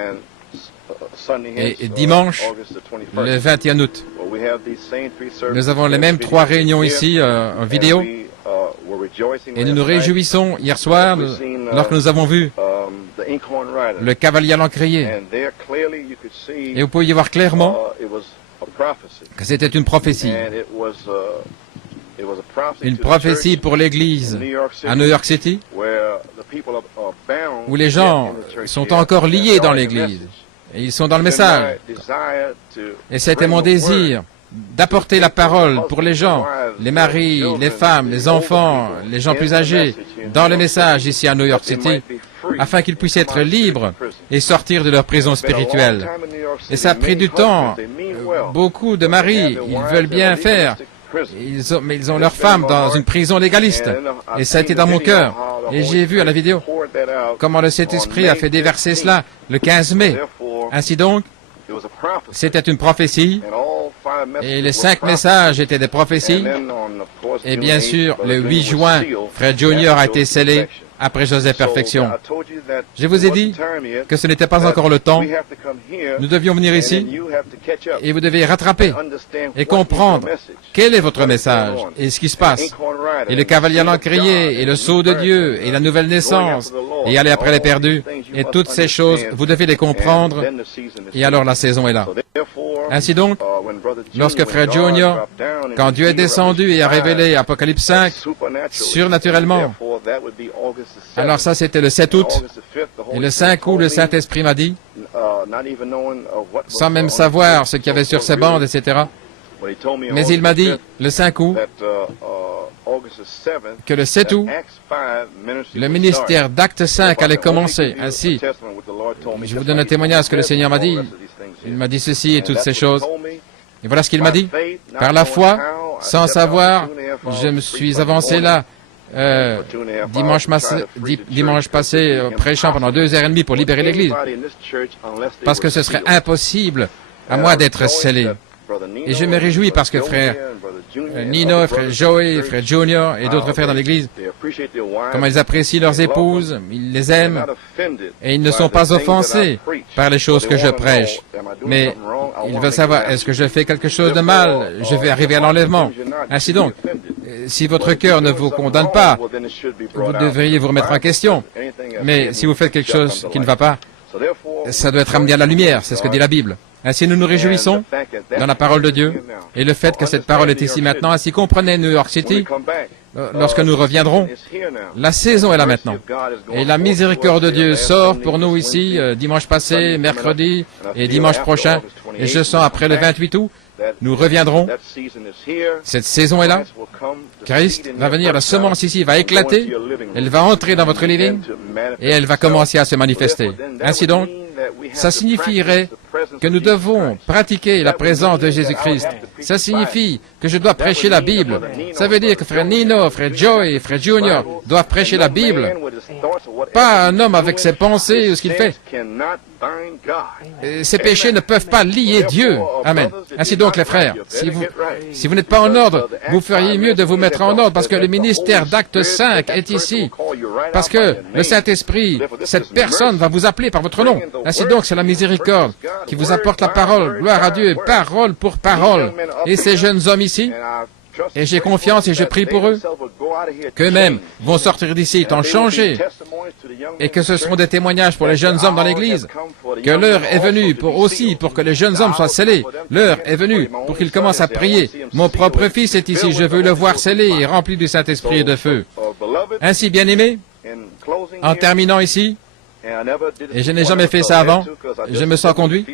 et dimanche, le 21 août. Nous avons les mêmes 3 réunions ici en vidéo, et nous nous réjouissons hier soir lorsque nous avons vu le cavalier à l'encrier. Et vous pouviez voir clairement que c'était une prophétie. Une prophétie pour l'Église à New York City, où les gens sont encore liés dans l'Église. Et ils sont dans le message. Et c'était mon désir d'apporter la parole pour les gens, les maris, les femmes, les enfants, les gens plus âgés, dans le message ici à New York City, afin qu'ils puissent être libres et sortir de leur prison spirituelle. Et ça a pris du temps. Beaucoup de maris, ils veulent bien faire, mais ils ont leur femme dans une prison légaliste. Et ça a été dans mon cœur. Et j'ai vu à la vidéo comment le Saint-Esprit a fait déverser cela le 15 mai. Ainsi donc, c'était une prophétie, et les 5 messages étaient des prophéties, et bien sûr, le 8 juin, Frère Junior a été scellé après Joseph Perfection. Je vous ai dit que ce n'était pas encore le temps. Nous devions venir ici, et vous devez rattraper et comprendre quel est votre message et ce qui se passe. Et le cavalier à l'encrier, et le sceau de Dieu, et la nouvelle naissance, et aller après les perdus, et toutes ces choses, vous devez les comprendre, et alors la saison est là. Ainsi donc, lorsque Frère Junior, quand Dieu est descendu et a révélé Apocalypse 5, surnaturellement, alors ça c'était le 7 août, et le 5 août, le Saint-Esprit m'a dit, sans même savoir ce qu'il y avait sur ces bandes, etc., mais il m'a dit, le 5 août, que le 7 août, le ministère d'Acte 5 allait commencer. Ainsi, je vous donne un témoignage que le Seigneur m'a dit. Il m'a dit ceci et toutes ces choses. Et voilà ce qu'il m'a dit. Par la foi, sans savoir, je me suis avancé là, dimanche passé, prêchant pendant 2h30 pour libérer l'Église. Parce que ce serait impossible à moi d'être scellé. Et je me réjouis parce que frère Nino, frère Joey, frère Junior et d'autres frères dans l'Église, comment ils apprécient leurs épouses, ils les aiment, et ils ne sont pas offensés par les choses que je prêche. Mais ils veulent savoir, est-ce que je fais quelque chose de mal? Je vais arriver à l'enlèvement. Ainsi donc, si votre cœur ne vous condamne pas, vous devriez vous remettre en question. Mais si vous faites quelque chose qui ne va pas, ça doit être amené à la lumière, c'est ce que dit la Bible. Ainsi, nous nous réjouissons dans la parole de Dieu et le fait que cette parole est ici maintenant. Ainsi, comprenez New York City, lorsque nous reviendrons, la saison est là maintenant. Et la miséricorde de Dieu sort pour nous ici, dimanche passé, mercredi et dimanche prochain. Et je sens après le 28 août, nous reviendrons. Cette saison est là. Christ va venir, la semence ici va éclater, elle va entrer dans votre living et elle va commencer à se manifester. Ainsi donc, ça signifierait que nous devons pratiquer la présence de Jésus-Christ. Ça signifie que je dois prêcher la Bible. Ça veut dire que frère Nino, frère Joey, frère Junior doivent prêcher la Bible. Pas un homme avec ses pensées ou ce qu'il fait. Ces péchés ne peuvent pas lier Dieu. Amen. Ainsi donc, les frères, si vous n'êtes pas en ordre, vous feriez mieux de vous mettre en ordre parce que le ministère d'Acte 5 est ici. Parce que le Saint-Esprit, cette personne va vous appeler par votre nom. Ainsi donc, c'est la miséricorde qui vous apporte la parole. Gloire à Dieu, parole pour parole. Et ces jeunes hommes ici, et j'ai confiance et je prie pour eux, qu'eux-mêmes vont sortir d'ici étant changés, et que ce seront des témoignages pour les jeunes hommes dans l'Église, que l'heure est venue pour que les jeunes hommes soient scellés. L'heure est venue pour qu'ils commencent à prier. Mon propre fils est ici, je veux le voir scellé et rempli du Saint-Esprit et de feu. Ainsi, bien-aimés, en terminant ici, et je n'ai jamais fait ça avant, je me sens conduit,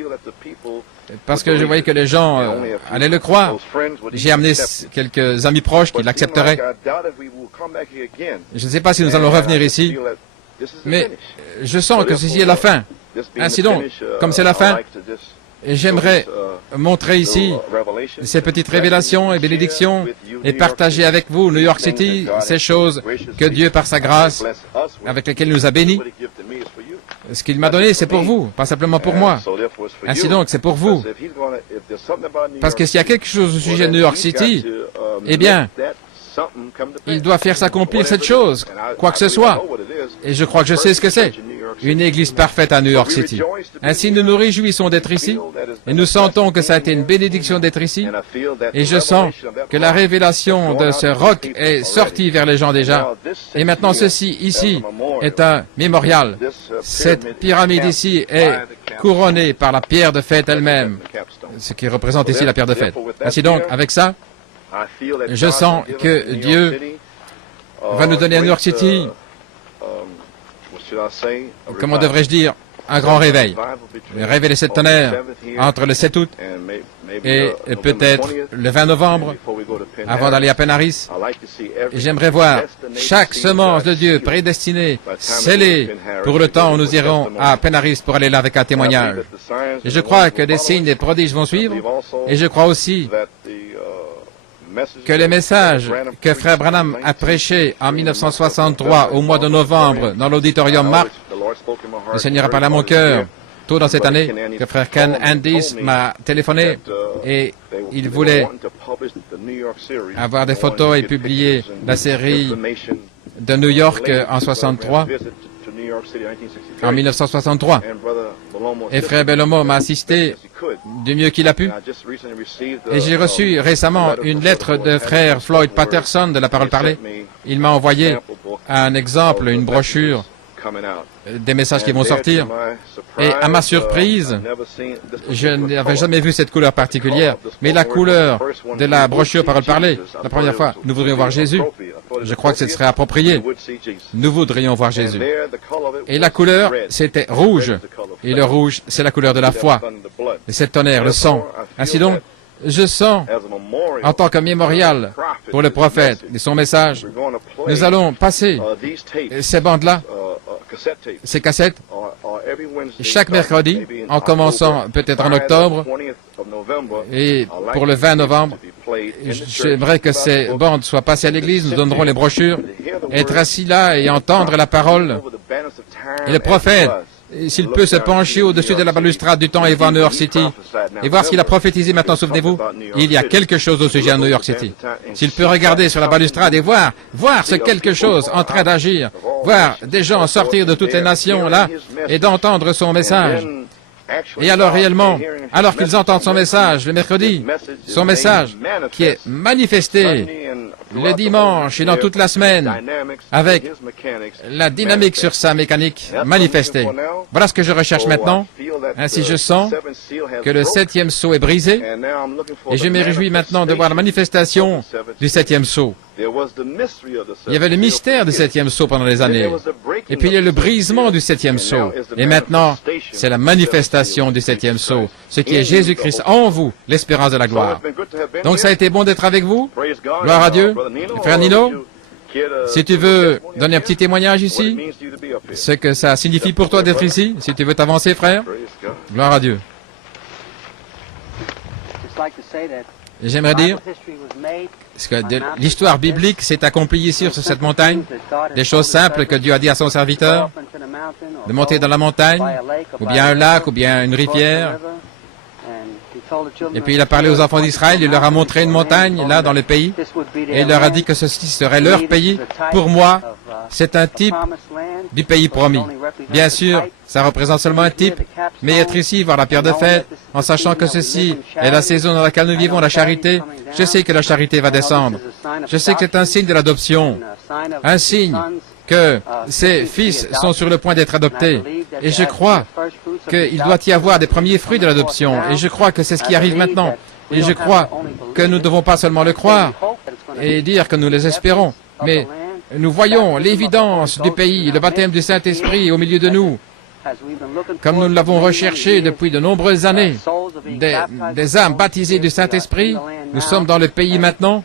parce que je voyais que les gens allaient le croire. J'ai amené quelques amis proches qui l'accepteraient. Je ne sais pas si nous allons revenir ici, mais je sens que ceci est la fin. Ainsi donc, comme c'est la fin, j'aimerais montrer ici ces petites révélations et bénédictions et partager avec vous, New York City, ces choses que Dieu, par sa grâce, avec lesquelles il nous a bénis. Ce qu'il m'a donné, c'est pour vous, pas simplement pour moi. Ainsi donc, c'est pour vous. Parce que s'il y a quelque chose au sujet de New York City, eh bien, il doit faire s'accomplir cette chose, quoi que ce soit. Et je crois que je sais ce que c'est. Une église parfaite à New York City. Ainsi, nous nous réjouissons d'être ici, et nous sentons que ça a été une bénédiction d'être ici, et je sens que la révélation de ce roc est sortie vers les gens déjà. Et maintenant, ceci, ici, est un mémorial. Cette pyramide ici est couronnée par la pierre de fête elle-même, ce qui représente ici la pierre de fête. Ainsi donc, avec ça, je sens que Dieu va nous donner à New York City, comment devrais-je dire, un grand réveil. Réveiller les 7 tonnerres entre le 7 août et peut-être le 20 novembre, avant d'aller à Penaris. J'aimerais voir chaque semence de Dieu prédestinée, scellée, pour le temps où nous irons à Penaris pour aller là avec un témoignage. Et je crois que des signes, des prodiges vont suivre, et je crois aussi que les messages que Frère Branham a prêchés en 1963, au mois de novembre, dans l'auditorium Mark, le Seigneur a parlé à mon cœur, tôt dans cette année, que Frère Ken Andis m'a téléphoné et il voulait avoir des photos et publier la série de New York en 1963. Et Frère Bellomo m'a assisté du mieux qu'il a pu. Et j'ai reçu récemment une lettre de Frère Floyd Patterson de la Parole Parlée. Il m'a envoyé un exemple, une brochure des messages qui vont sortir. Et à ma surprise, je n'avais jamais vu cette couleur particulière, mais la couleur de la brochure Parole Parlée, la première fois, nous voudrions voir Jésus. Je crois que ce serait approprié. Nous voudrions voir Jésus. Et la couleur, c'était rouge. Et le rouge, c'est la couleur de la foi. Les 7 tonnerres, le sang. Ainsi donc, je sens, en tant que mémorial pour le prophète et son message, nous allons passer ces bandes-là, ces cassettes, chaque mercredi, en commençant peut-être en octobre, et pour le 20 novembre, j'aimerais que ces bandes soient passées à l'église, nous donnerons les brochures, être assis là et entendre la parole, et le prophète, s'il peut se pencher au-dessus de la balustrade du temps et voir New York City, et voir ce qu'il a prophétisé maintenant, souvenez-vous, il y a quelque chose au sujet de New York City. S'il peut regarder sur la balustrade et voir ce quelque chose en train d'agir, voir des gens sortir de toutes les nations là, et d'entendre son message. Et alors réellement, alors qu'ils entendent son message le mercredi, son message qui est manifesté le dimanche et dans toute la semaine, avec la dynamique sur sa mécanique manifestée. Voilà ce que je recherche maintenant. Ainsi je sens que le 7e sceau est brisé, et je me réjouis maintenant de voir la manifestation du 7e sceau. Il y avait le mystère du 7e sceau pendant des années. Et puis il y a le brisement du septième sceau. Et maintenant, c'est la manifestation du septième sceau, ce qui est Jésus-Christ en vous, l'espérance de la gloire. Donc ça a été bon d'être avec vous. Gloire à Dieu. Frère Nino, si tu veux donner un petit témoignage ici, ce que ça signifie pour toi d'être ici, si tu veux t'avancer, frère, gloire à Dieu. J'aimerais dire que l'histoire biblique s'est accomplie ici sur cette montagne, des choses simples que Dieu a dit à son serviteur, de monter dans la montagne, ou bien un lac, ou bien une rivière. Et puis il a parlé aux enfants d'Israël, il leur a montré une montagne, là, dans le pays, et il leur a dit que ceci serait leur pays. Pour moi, c'est un type du pays promis. Bien sûr, ça représente seulement un type, mais être ici, voir la pierre de fête, en sachant que ceci est la saison dans laquelle nous vivons, la charité, je sais que la charité va descendre. Je sais que c'est un signe de l'adoption, un signe que ces fils sont sur le point d'être adoptés. Et je crois qu'il doit y avoir des premiers fruits de l'adoption. Et je crois que c'est ce qui arrive maintenant. Et je crois que nous ne devons pas seulement le croire et dire que nous les espérons, mais nous voyons l'évidence du pays, le baptême du Saint-Esprit au milieu de nous, comme nous l'avons recherché depuis de nombreuses années, des âmes baptisées du Saint-Esprit. Nous sommes dans le pays maintenant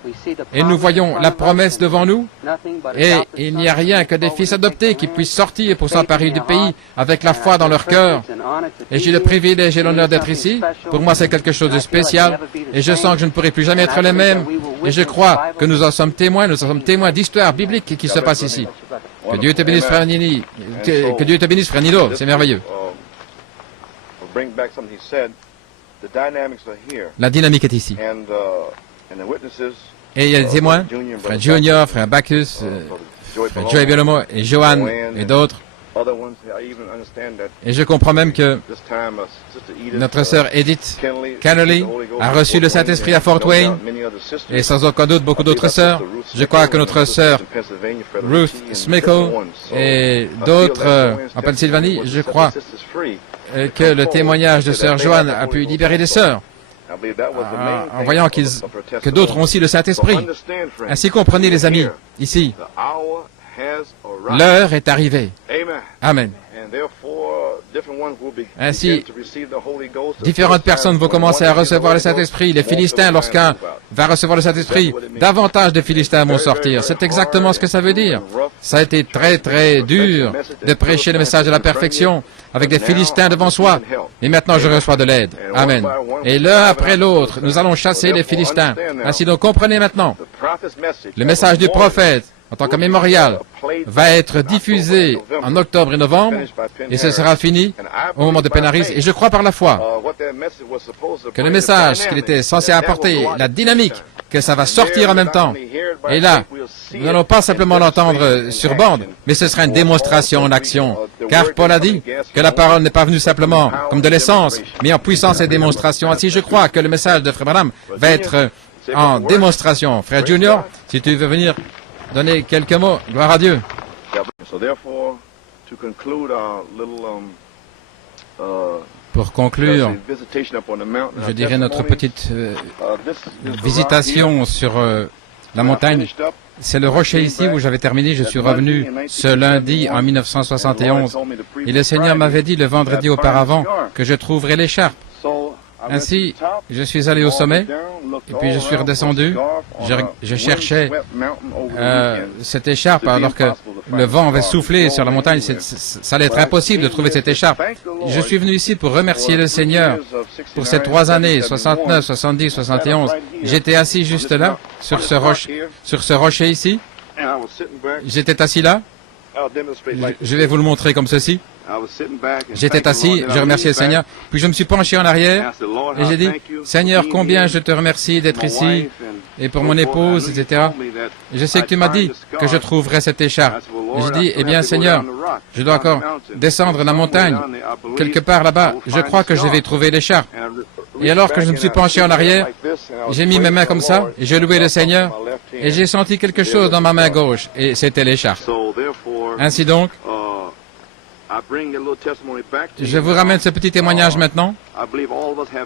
et nous voyons la promesse devant nous et il n'y a rien que des fils adoptés qui puissent sortir pour s'emparer du pays avec la foi dans leur cœur. Et j'ai le privilège et l'honneur d'être ici. Pour moi, c'est quelque chose de spécial et je sens que je ne pourrai plus jamais être le même. Et je crois que nous en sommes témoins d'histoires bibliques qui se passent ici. Que Dieu te bénisse, frère Nini. Que Dieu te bénisse, frère Nilo. C'est merveilleux. La dynamique est ici. Et il y a des témoins, frère Junior, frère Bacchus, frère Joey Bielomo et Johan et d'autres. Et je comprends même que notre sœur Edith Kennelly a reçu le Saint-Esprit à Fort Wayne et sans aucun doute beaucoup d'autres sœurs. Je crois que notre sœur Ruth Smickle et d'autres en Pennsylvanie, je crois que le témoignage de sœur Joanne a pu libérer des sœurs en voyant que d'autres ont aussi le Saint-Esprit. Ainsi comprenez les amis, ici, l'heure est arrivée. Amen. Ainsi, différentes personnes vont commencer à recevoir le Saint-Esprit. Les Philistins, lorsqu'un va recevoir le Saint-Esprit, davantage de Philistins vont sortir. C'est exactement ce que ça veut dire. Ça a été très, très dur de prêcher le message de la perfection avec des Philistins devant soi. Et maintenant, je reçois de l'aide. Amen. Et l'un après l'autre, nous allons chasser les Philistins. Ainsi donc, comprenez maintenant, le message du prophète, en tant que mémorial, va être diffusé en octobre et novembre, et ce sera fini au moment de Pénaris. Et je crois par la foi que le message qu'il était censé apporter, la dynamique, que ça va sortir en même temps. Et là, nous n'allons pas simplement l'entendre sur bande, mais ce sera une démonstration en action. Car Paul a dit que la parole n'est pas venue simplement comme de l'essence, mais en puissance et démonstration. Ainsi, je crois que le message de Frère Branham va être en démonstration. Frère Junior, si tu veux venir donner quelques mots, gloire à Dieu. Pour conclure, je dirais notre petite visitation sur la montagne. C'est le rocher ici où j'avais terminé. Je suis revenu ce lundi en 1971. Et le Seigneur m'avait dit le vendredi auparavant que je trouverais l'écharpe. Ainsi, je suis allé au sommet, et puis je suis redescendu. Je cherchais cette écharpe, alors que le vent avait soufflé sur la montagne. Ça allait être impossible de trouver cette écharpe. Je suis venu ici pour remercier le Seigneur pour ces 3 années, 69, 70, 71. J'étais assis juste là, sur ce rocher ici. J'étais assis là. Je vais vous le montrer comme ceci. J'étais assis, je remerciais le Seigneur, puis je me suis penché en arrière et j'ai dit, Seigneur, combien je te remercie d'être ici et pour mon épouse, etc. Et je sais que tu m'as dit que je trouverais cette écharpe. Et j'ai dit, eh bien Seigneur, je dois encore descendre la montagne, quelque part là-bas, je crois que je vais trouver l'écharpe. Et alors que je me suis penché en arrière, j'ai mis mes mains comme ça, et j'ai loué le Seigneur, et j'ai senti quelque chose dans ma main gauche, et c'était l'écharpe. Ainsi donc, je vous ramène ce petit témoignage maintenant.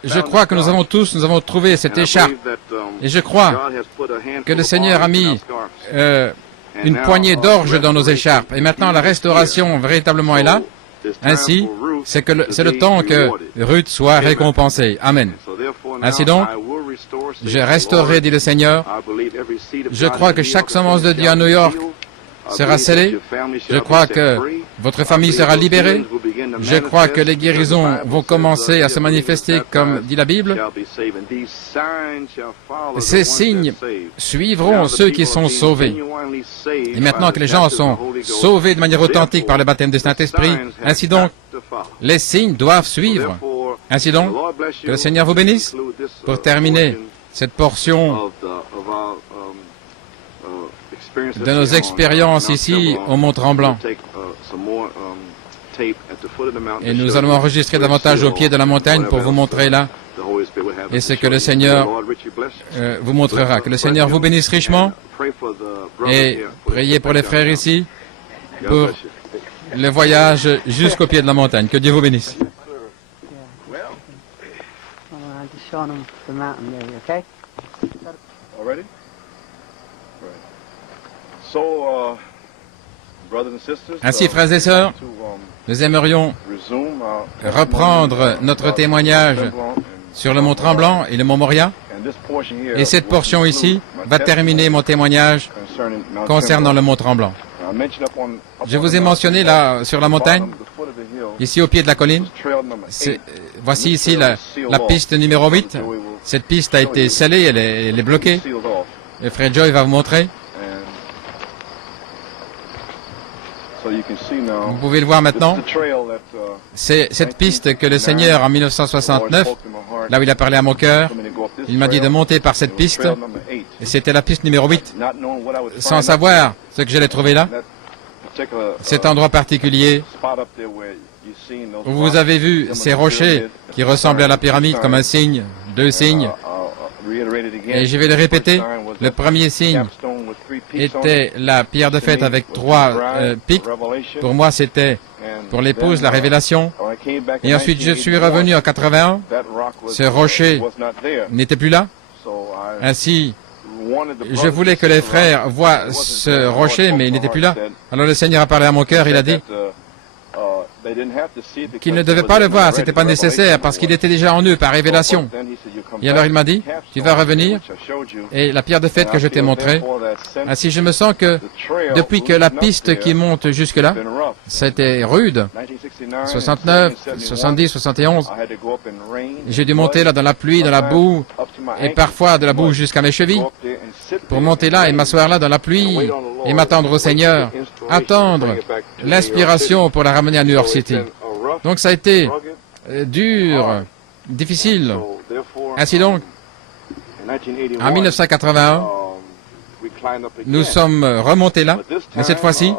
Je crois que nous avons trouvé cette écharpe. Et je crois que le Seigneur a mis une poignée d'orge dans nos écharpes. Et maintenant, la restauration véritablement est là. Ainsi, c'est le temps que Ruth soit récompensée. Amen. Ainsi donc, je restaurerai, dit le Seigneur. Je crois que chaque semence de Dieu à New York sera scellée. Je crois que votre famille sera libérée. Je crois que les guérisons vont commencer à se manifester comme dit la Bible. Ces signes suivront ceux qui sont sauvés. Et maintenant que les gens sont sauvés de manière authentique par le baptême du Saint-Esprit, ainsi donc, les signes doivent suivre. Ainsi donc, que le Seigneur vous bénisse. Pour terminer cette portion de nos expériences ici au Mont Tremblant. Et nous allons enregistrer davantage au pied de la montagne pour vous montrer là et ce que le Seigneur vous montrera. Que le Seigneur vous bénisse richement et priez pour les frères ici pour le voyage jusqu'au pied de la montagne. Que Dieu vous bénisse. Ainsi, frères et sœurs, nous aimerions reprendre notre témoignage sur le Mont Tremblant et le Mont Moria. Et cette portion ici va terminer mon témoignage concernant le Mont Tremblant. Je vous ai mentionné là, sur la montagne, ici au pied de la colline. Voici ici la piste numéro 8. Cette piste a été scellée, elle est bloquée. Et Frère Joy va vous montrer. Vous pouvez le voir maintenant. C'est cette piste que le Seigneur, en 1969, là où il a parlé à mon cœur, il m'a dit de monter par cette piste. Et c'était la piste numéro 8. Sans savoir ce que j'allais trouver là. Cet endroit particulier où vous avez vu ces rochers qui ressemblaient à la pyramide comme un signe, deux signes. Et je vais le répéter. Le premier signe était la pierre de fête avec 3 pics. Pour moi, c'était pour l'épouse la révélation. Et ensuite, je suis revenu en 81. Ce rocher n'était plus là. Ainsi, je voulais que les frères voient ce rocher, mais il n'était plus là. Alors le Seigneur a parlé à mon cœur, il a dit qu'ils ne devaient pas le voir, c'était pas nécessaire, parce qu'il était déjà en eux par révélation. Et alors il m'a dit, tu vas revenir, et la pierre de fête que je t'ai montrée, ainsi je me sens que depuis que la piste qui monte jusque-là, c'était rude, 69, 70, 71, j'ai dû monter là dans la pluie, dans la boue, et parfois de la boue jusqu'à mes chevilles, pour monter là et m'asseoir là dans la pluie, et m'attendre au Seigneur, attendre l'inspiration pour la ramener à New York City. Donc ça a été dur, difficile. Ainsi donc, en 1981, nous sommes remontés là, mais cette fois-ci,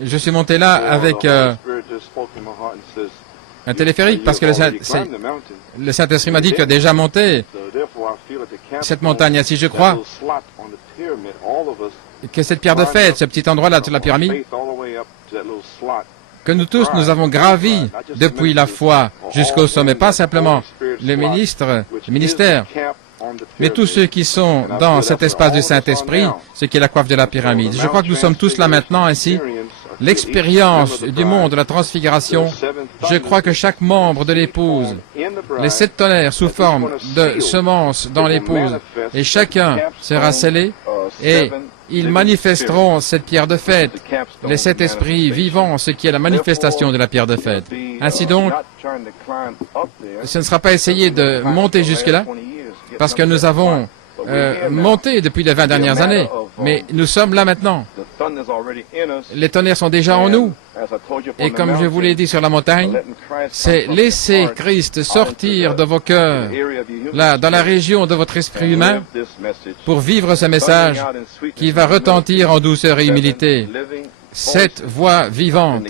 je suis monté là avec un téléphérique, parce que le Saint-Esprit m'a dit qu'il a déjà monté cette montagne. Ainsi, je crois que cette pierre de fête, ce petit endroit-là de la pyramide, que nous tous, nous avons gravi depuis la foi jusqu'au sommet, pas simplement les ministères, mais tous ceux qui sont dans cet espace du Saint-Esprit, ce qui est la coiffe de la pyramide. Je crois que nous sommes tous là maintenant, ainsi. L'expérience du monde de la transfiguration, je crois que chaque membre de l'épouse, les 7 tonnerres sous forme de semences dans l'épouse, et chacun sera scellé, et ils manifesteront cette pierre de fête, les 7 esprits vivants, ce qui est la manifestation de la pierre de fête. Ainsi donc, ce ne sera pas essayer de monter jusque-là, parce que nous avons monté depuis les 20 dernières années, mais nous sommes là maintenant. Les tonnerres sont déjà en nous. Et comme je vous l'ai dit sur la montagne, c'est laisser Christ sortir de vos cœurs, là, dans la région de votre esprit humain, pour vivre ce message qui va retentir en douceur et humilité. Cette voix vivante.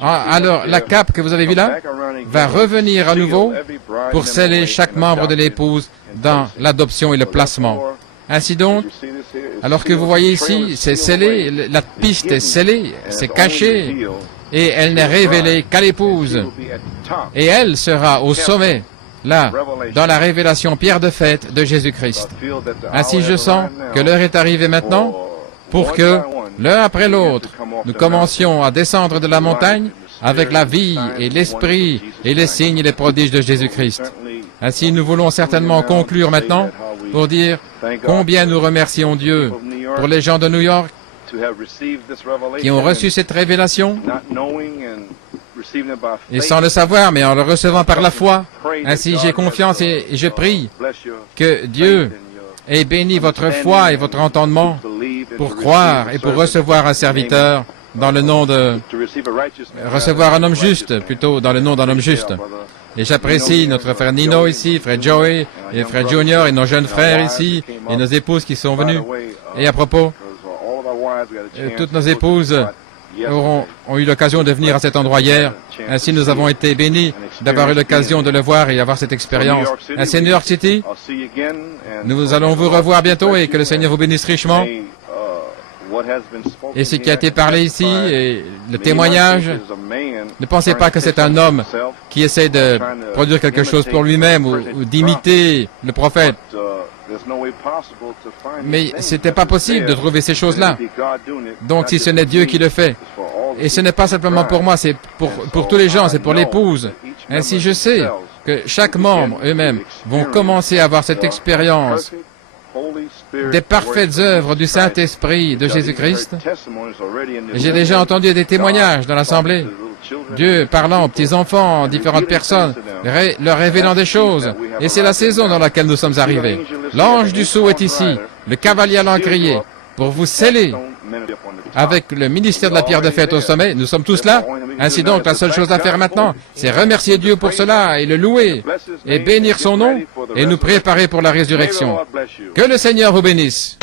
Alors, la cape que vous avez vue là va revenir à nouveau pour sceller chaque membre de l'épouse dans l'adoption et le placement. Ainsi donc, alors que vous voyez ici, c'est scellé, la piste est scellée, c'est caché, et elle n'est révélée qu'à l'épouse. Et elle sera au sommet, là, dans la révélation pierre de fête de Jésus-Christ. Ainsi, je sens que l'heure est arrivée maintenant, pour que, l'un après l'autre, nous commencions à descendre de la montagne avec la vie et l'esprit et les signes et les prodiges de Jésus-Christ. Ainsi, nous voulons certainement conclure maintenant pour dire combien nous remercions Dieu pour les gens de New York qui ont reçu cette révélation et sans le savoir, mais en le recevant par la foi. Ainsi, j'ai confiance et je prie que Dieu ait béni votre foi et votre entendement pour croire et pour recevoir un serviteur dans le nom de... recevoir un homme juste, plutôt dans le nom d'un homme juste. Et j'apprécie notre frère Nino ici, frère Joey, et frère Junior, et nos jeunes frères ici, et nos épouses qui sont venus. Et à propos, toutes nos épouses ont eu l'occasion de venir à cet endroit hier. Ainsi, nous avons été bénis d'avoir eu l'occasion de le voir et avoir cette expérience. Ainsi, New York City, nous allons vous revoir bientôt et que le Seigneur vous bénisse richement. Et ce qui a été parlé ici, et le témoignage, ne pensez pas que c'est un homme qui essaie de produire quelque chose pour lui-même ou d'imiter le prophète. Mais c'était pas possible de trouver ces choses-là. Donc si ce n'est Dieu qui le fait, et ce n'est pas simplement pour moi, c'est pour tous les gens, c'est pour l'épouse. Ainsi je sais que chaque membre eux-mêmes vont commencer à avoir cette expérience des parfaites œuvres du Saint-Esprit de Jésus-Christ. J'ai déjà entendu des témoignages dans l'Assemblée. Dieu parlant aux petits-enfants, aux différentes personnes, leur révélant des choses. Et c'est la saison dans laquelle nous sommes arrivés. L'ange du sceau est ici, le cavalier à l'encrier, pour vous sceller avec le ministère de la pierre de fête au sommet. Nous sommes tous là. Ainsi donc, la seule chose à faire maintenant, c'est remercier Dieu pour cela et le louer et bénir son nom et nous préparer pour la résurrection. Que le Seigneur vous bénisse.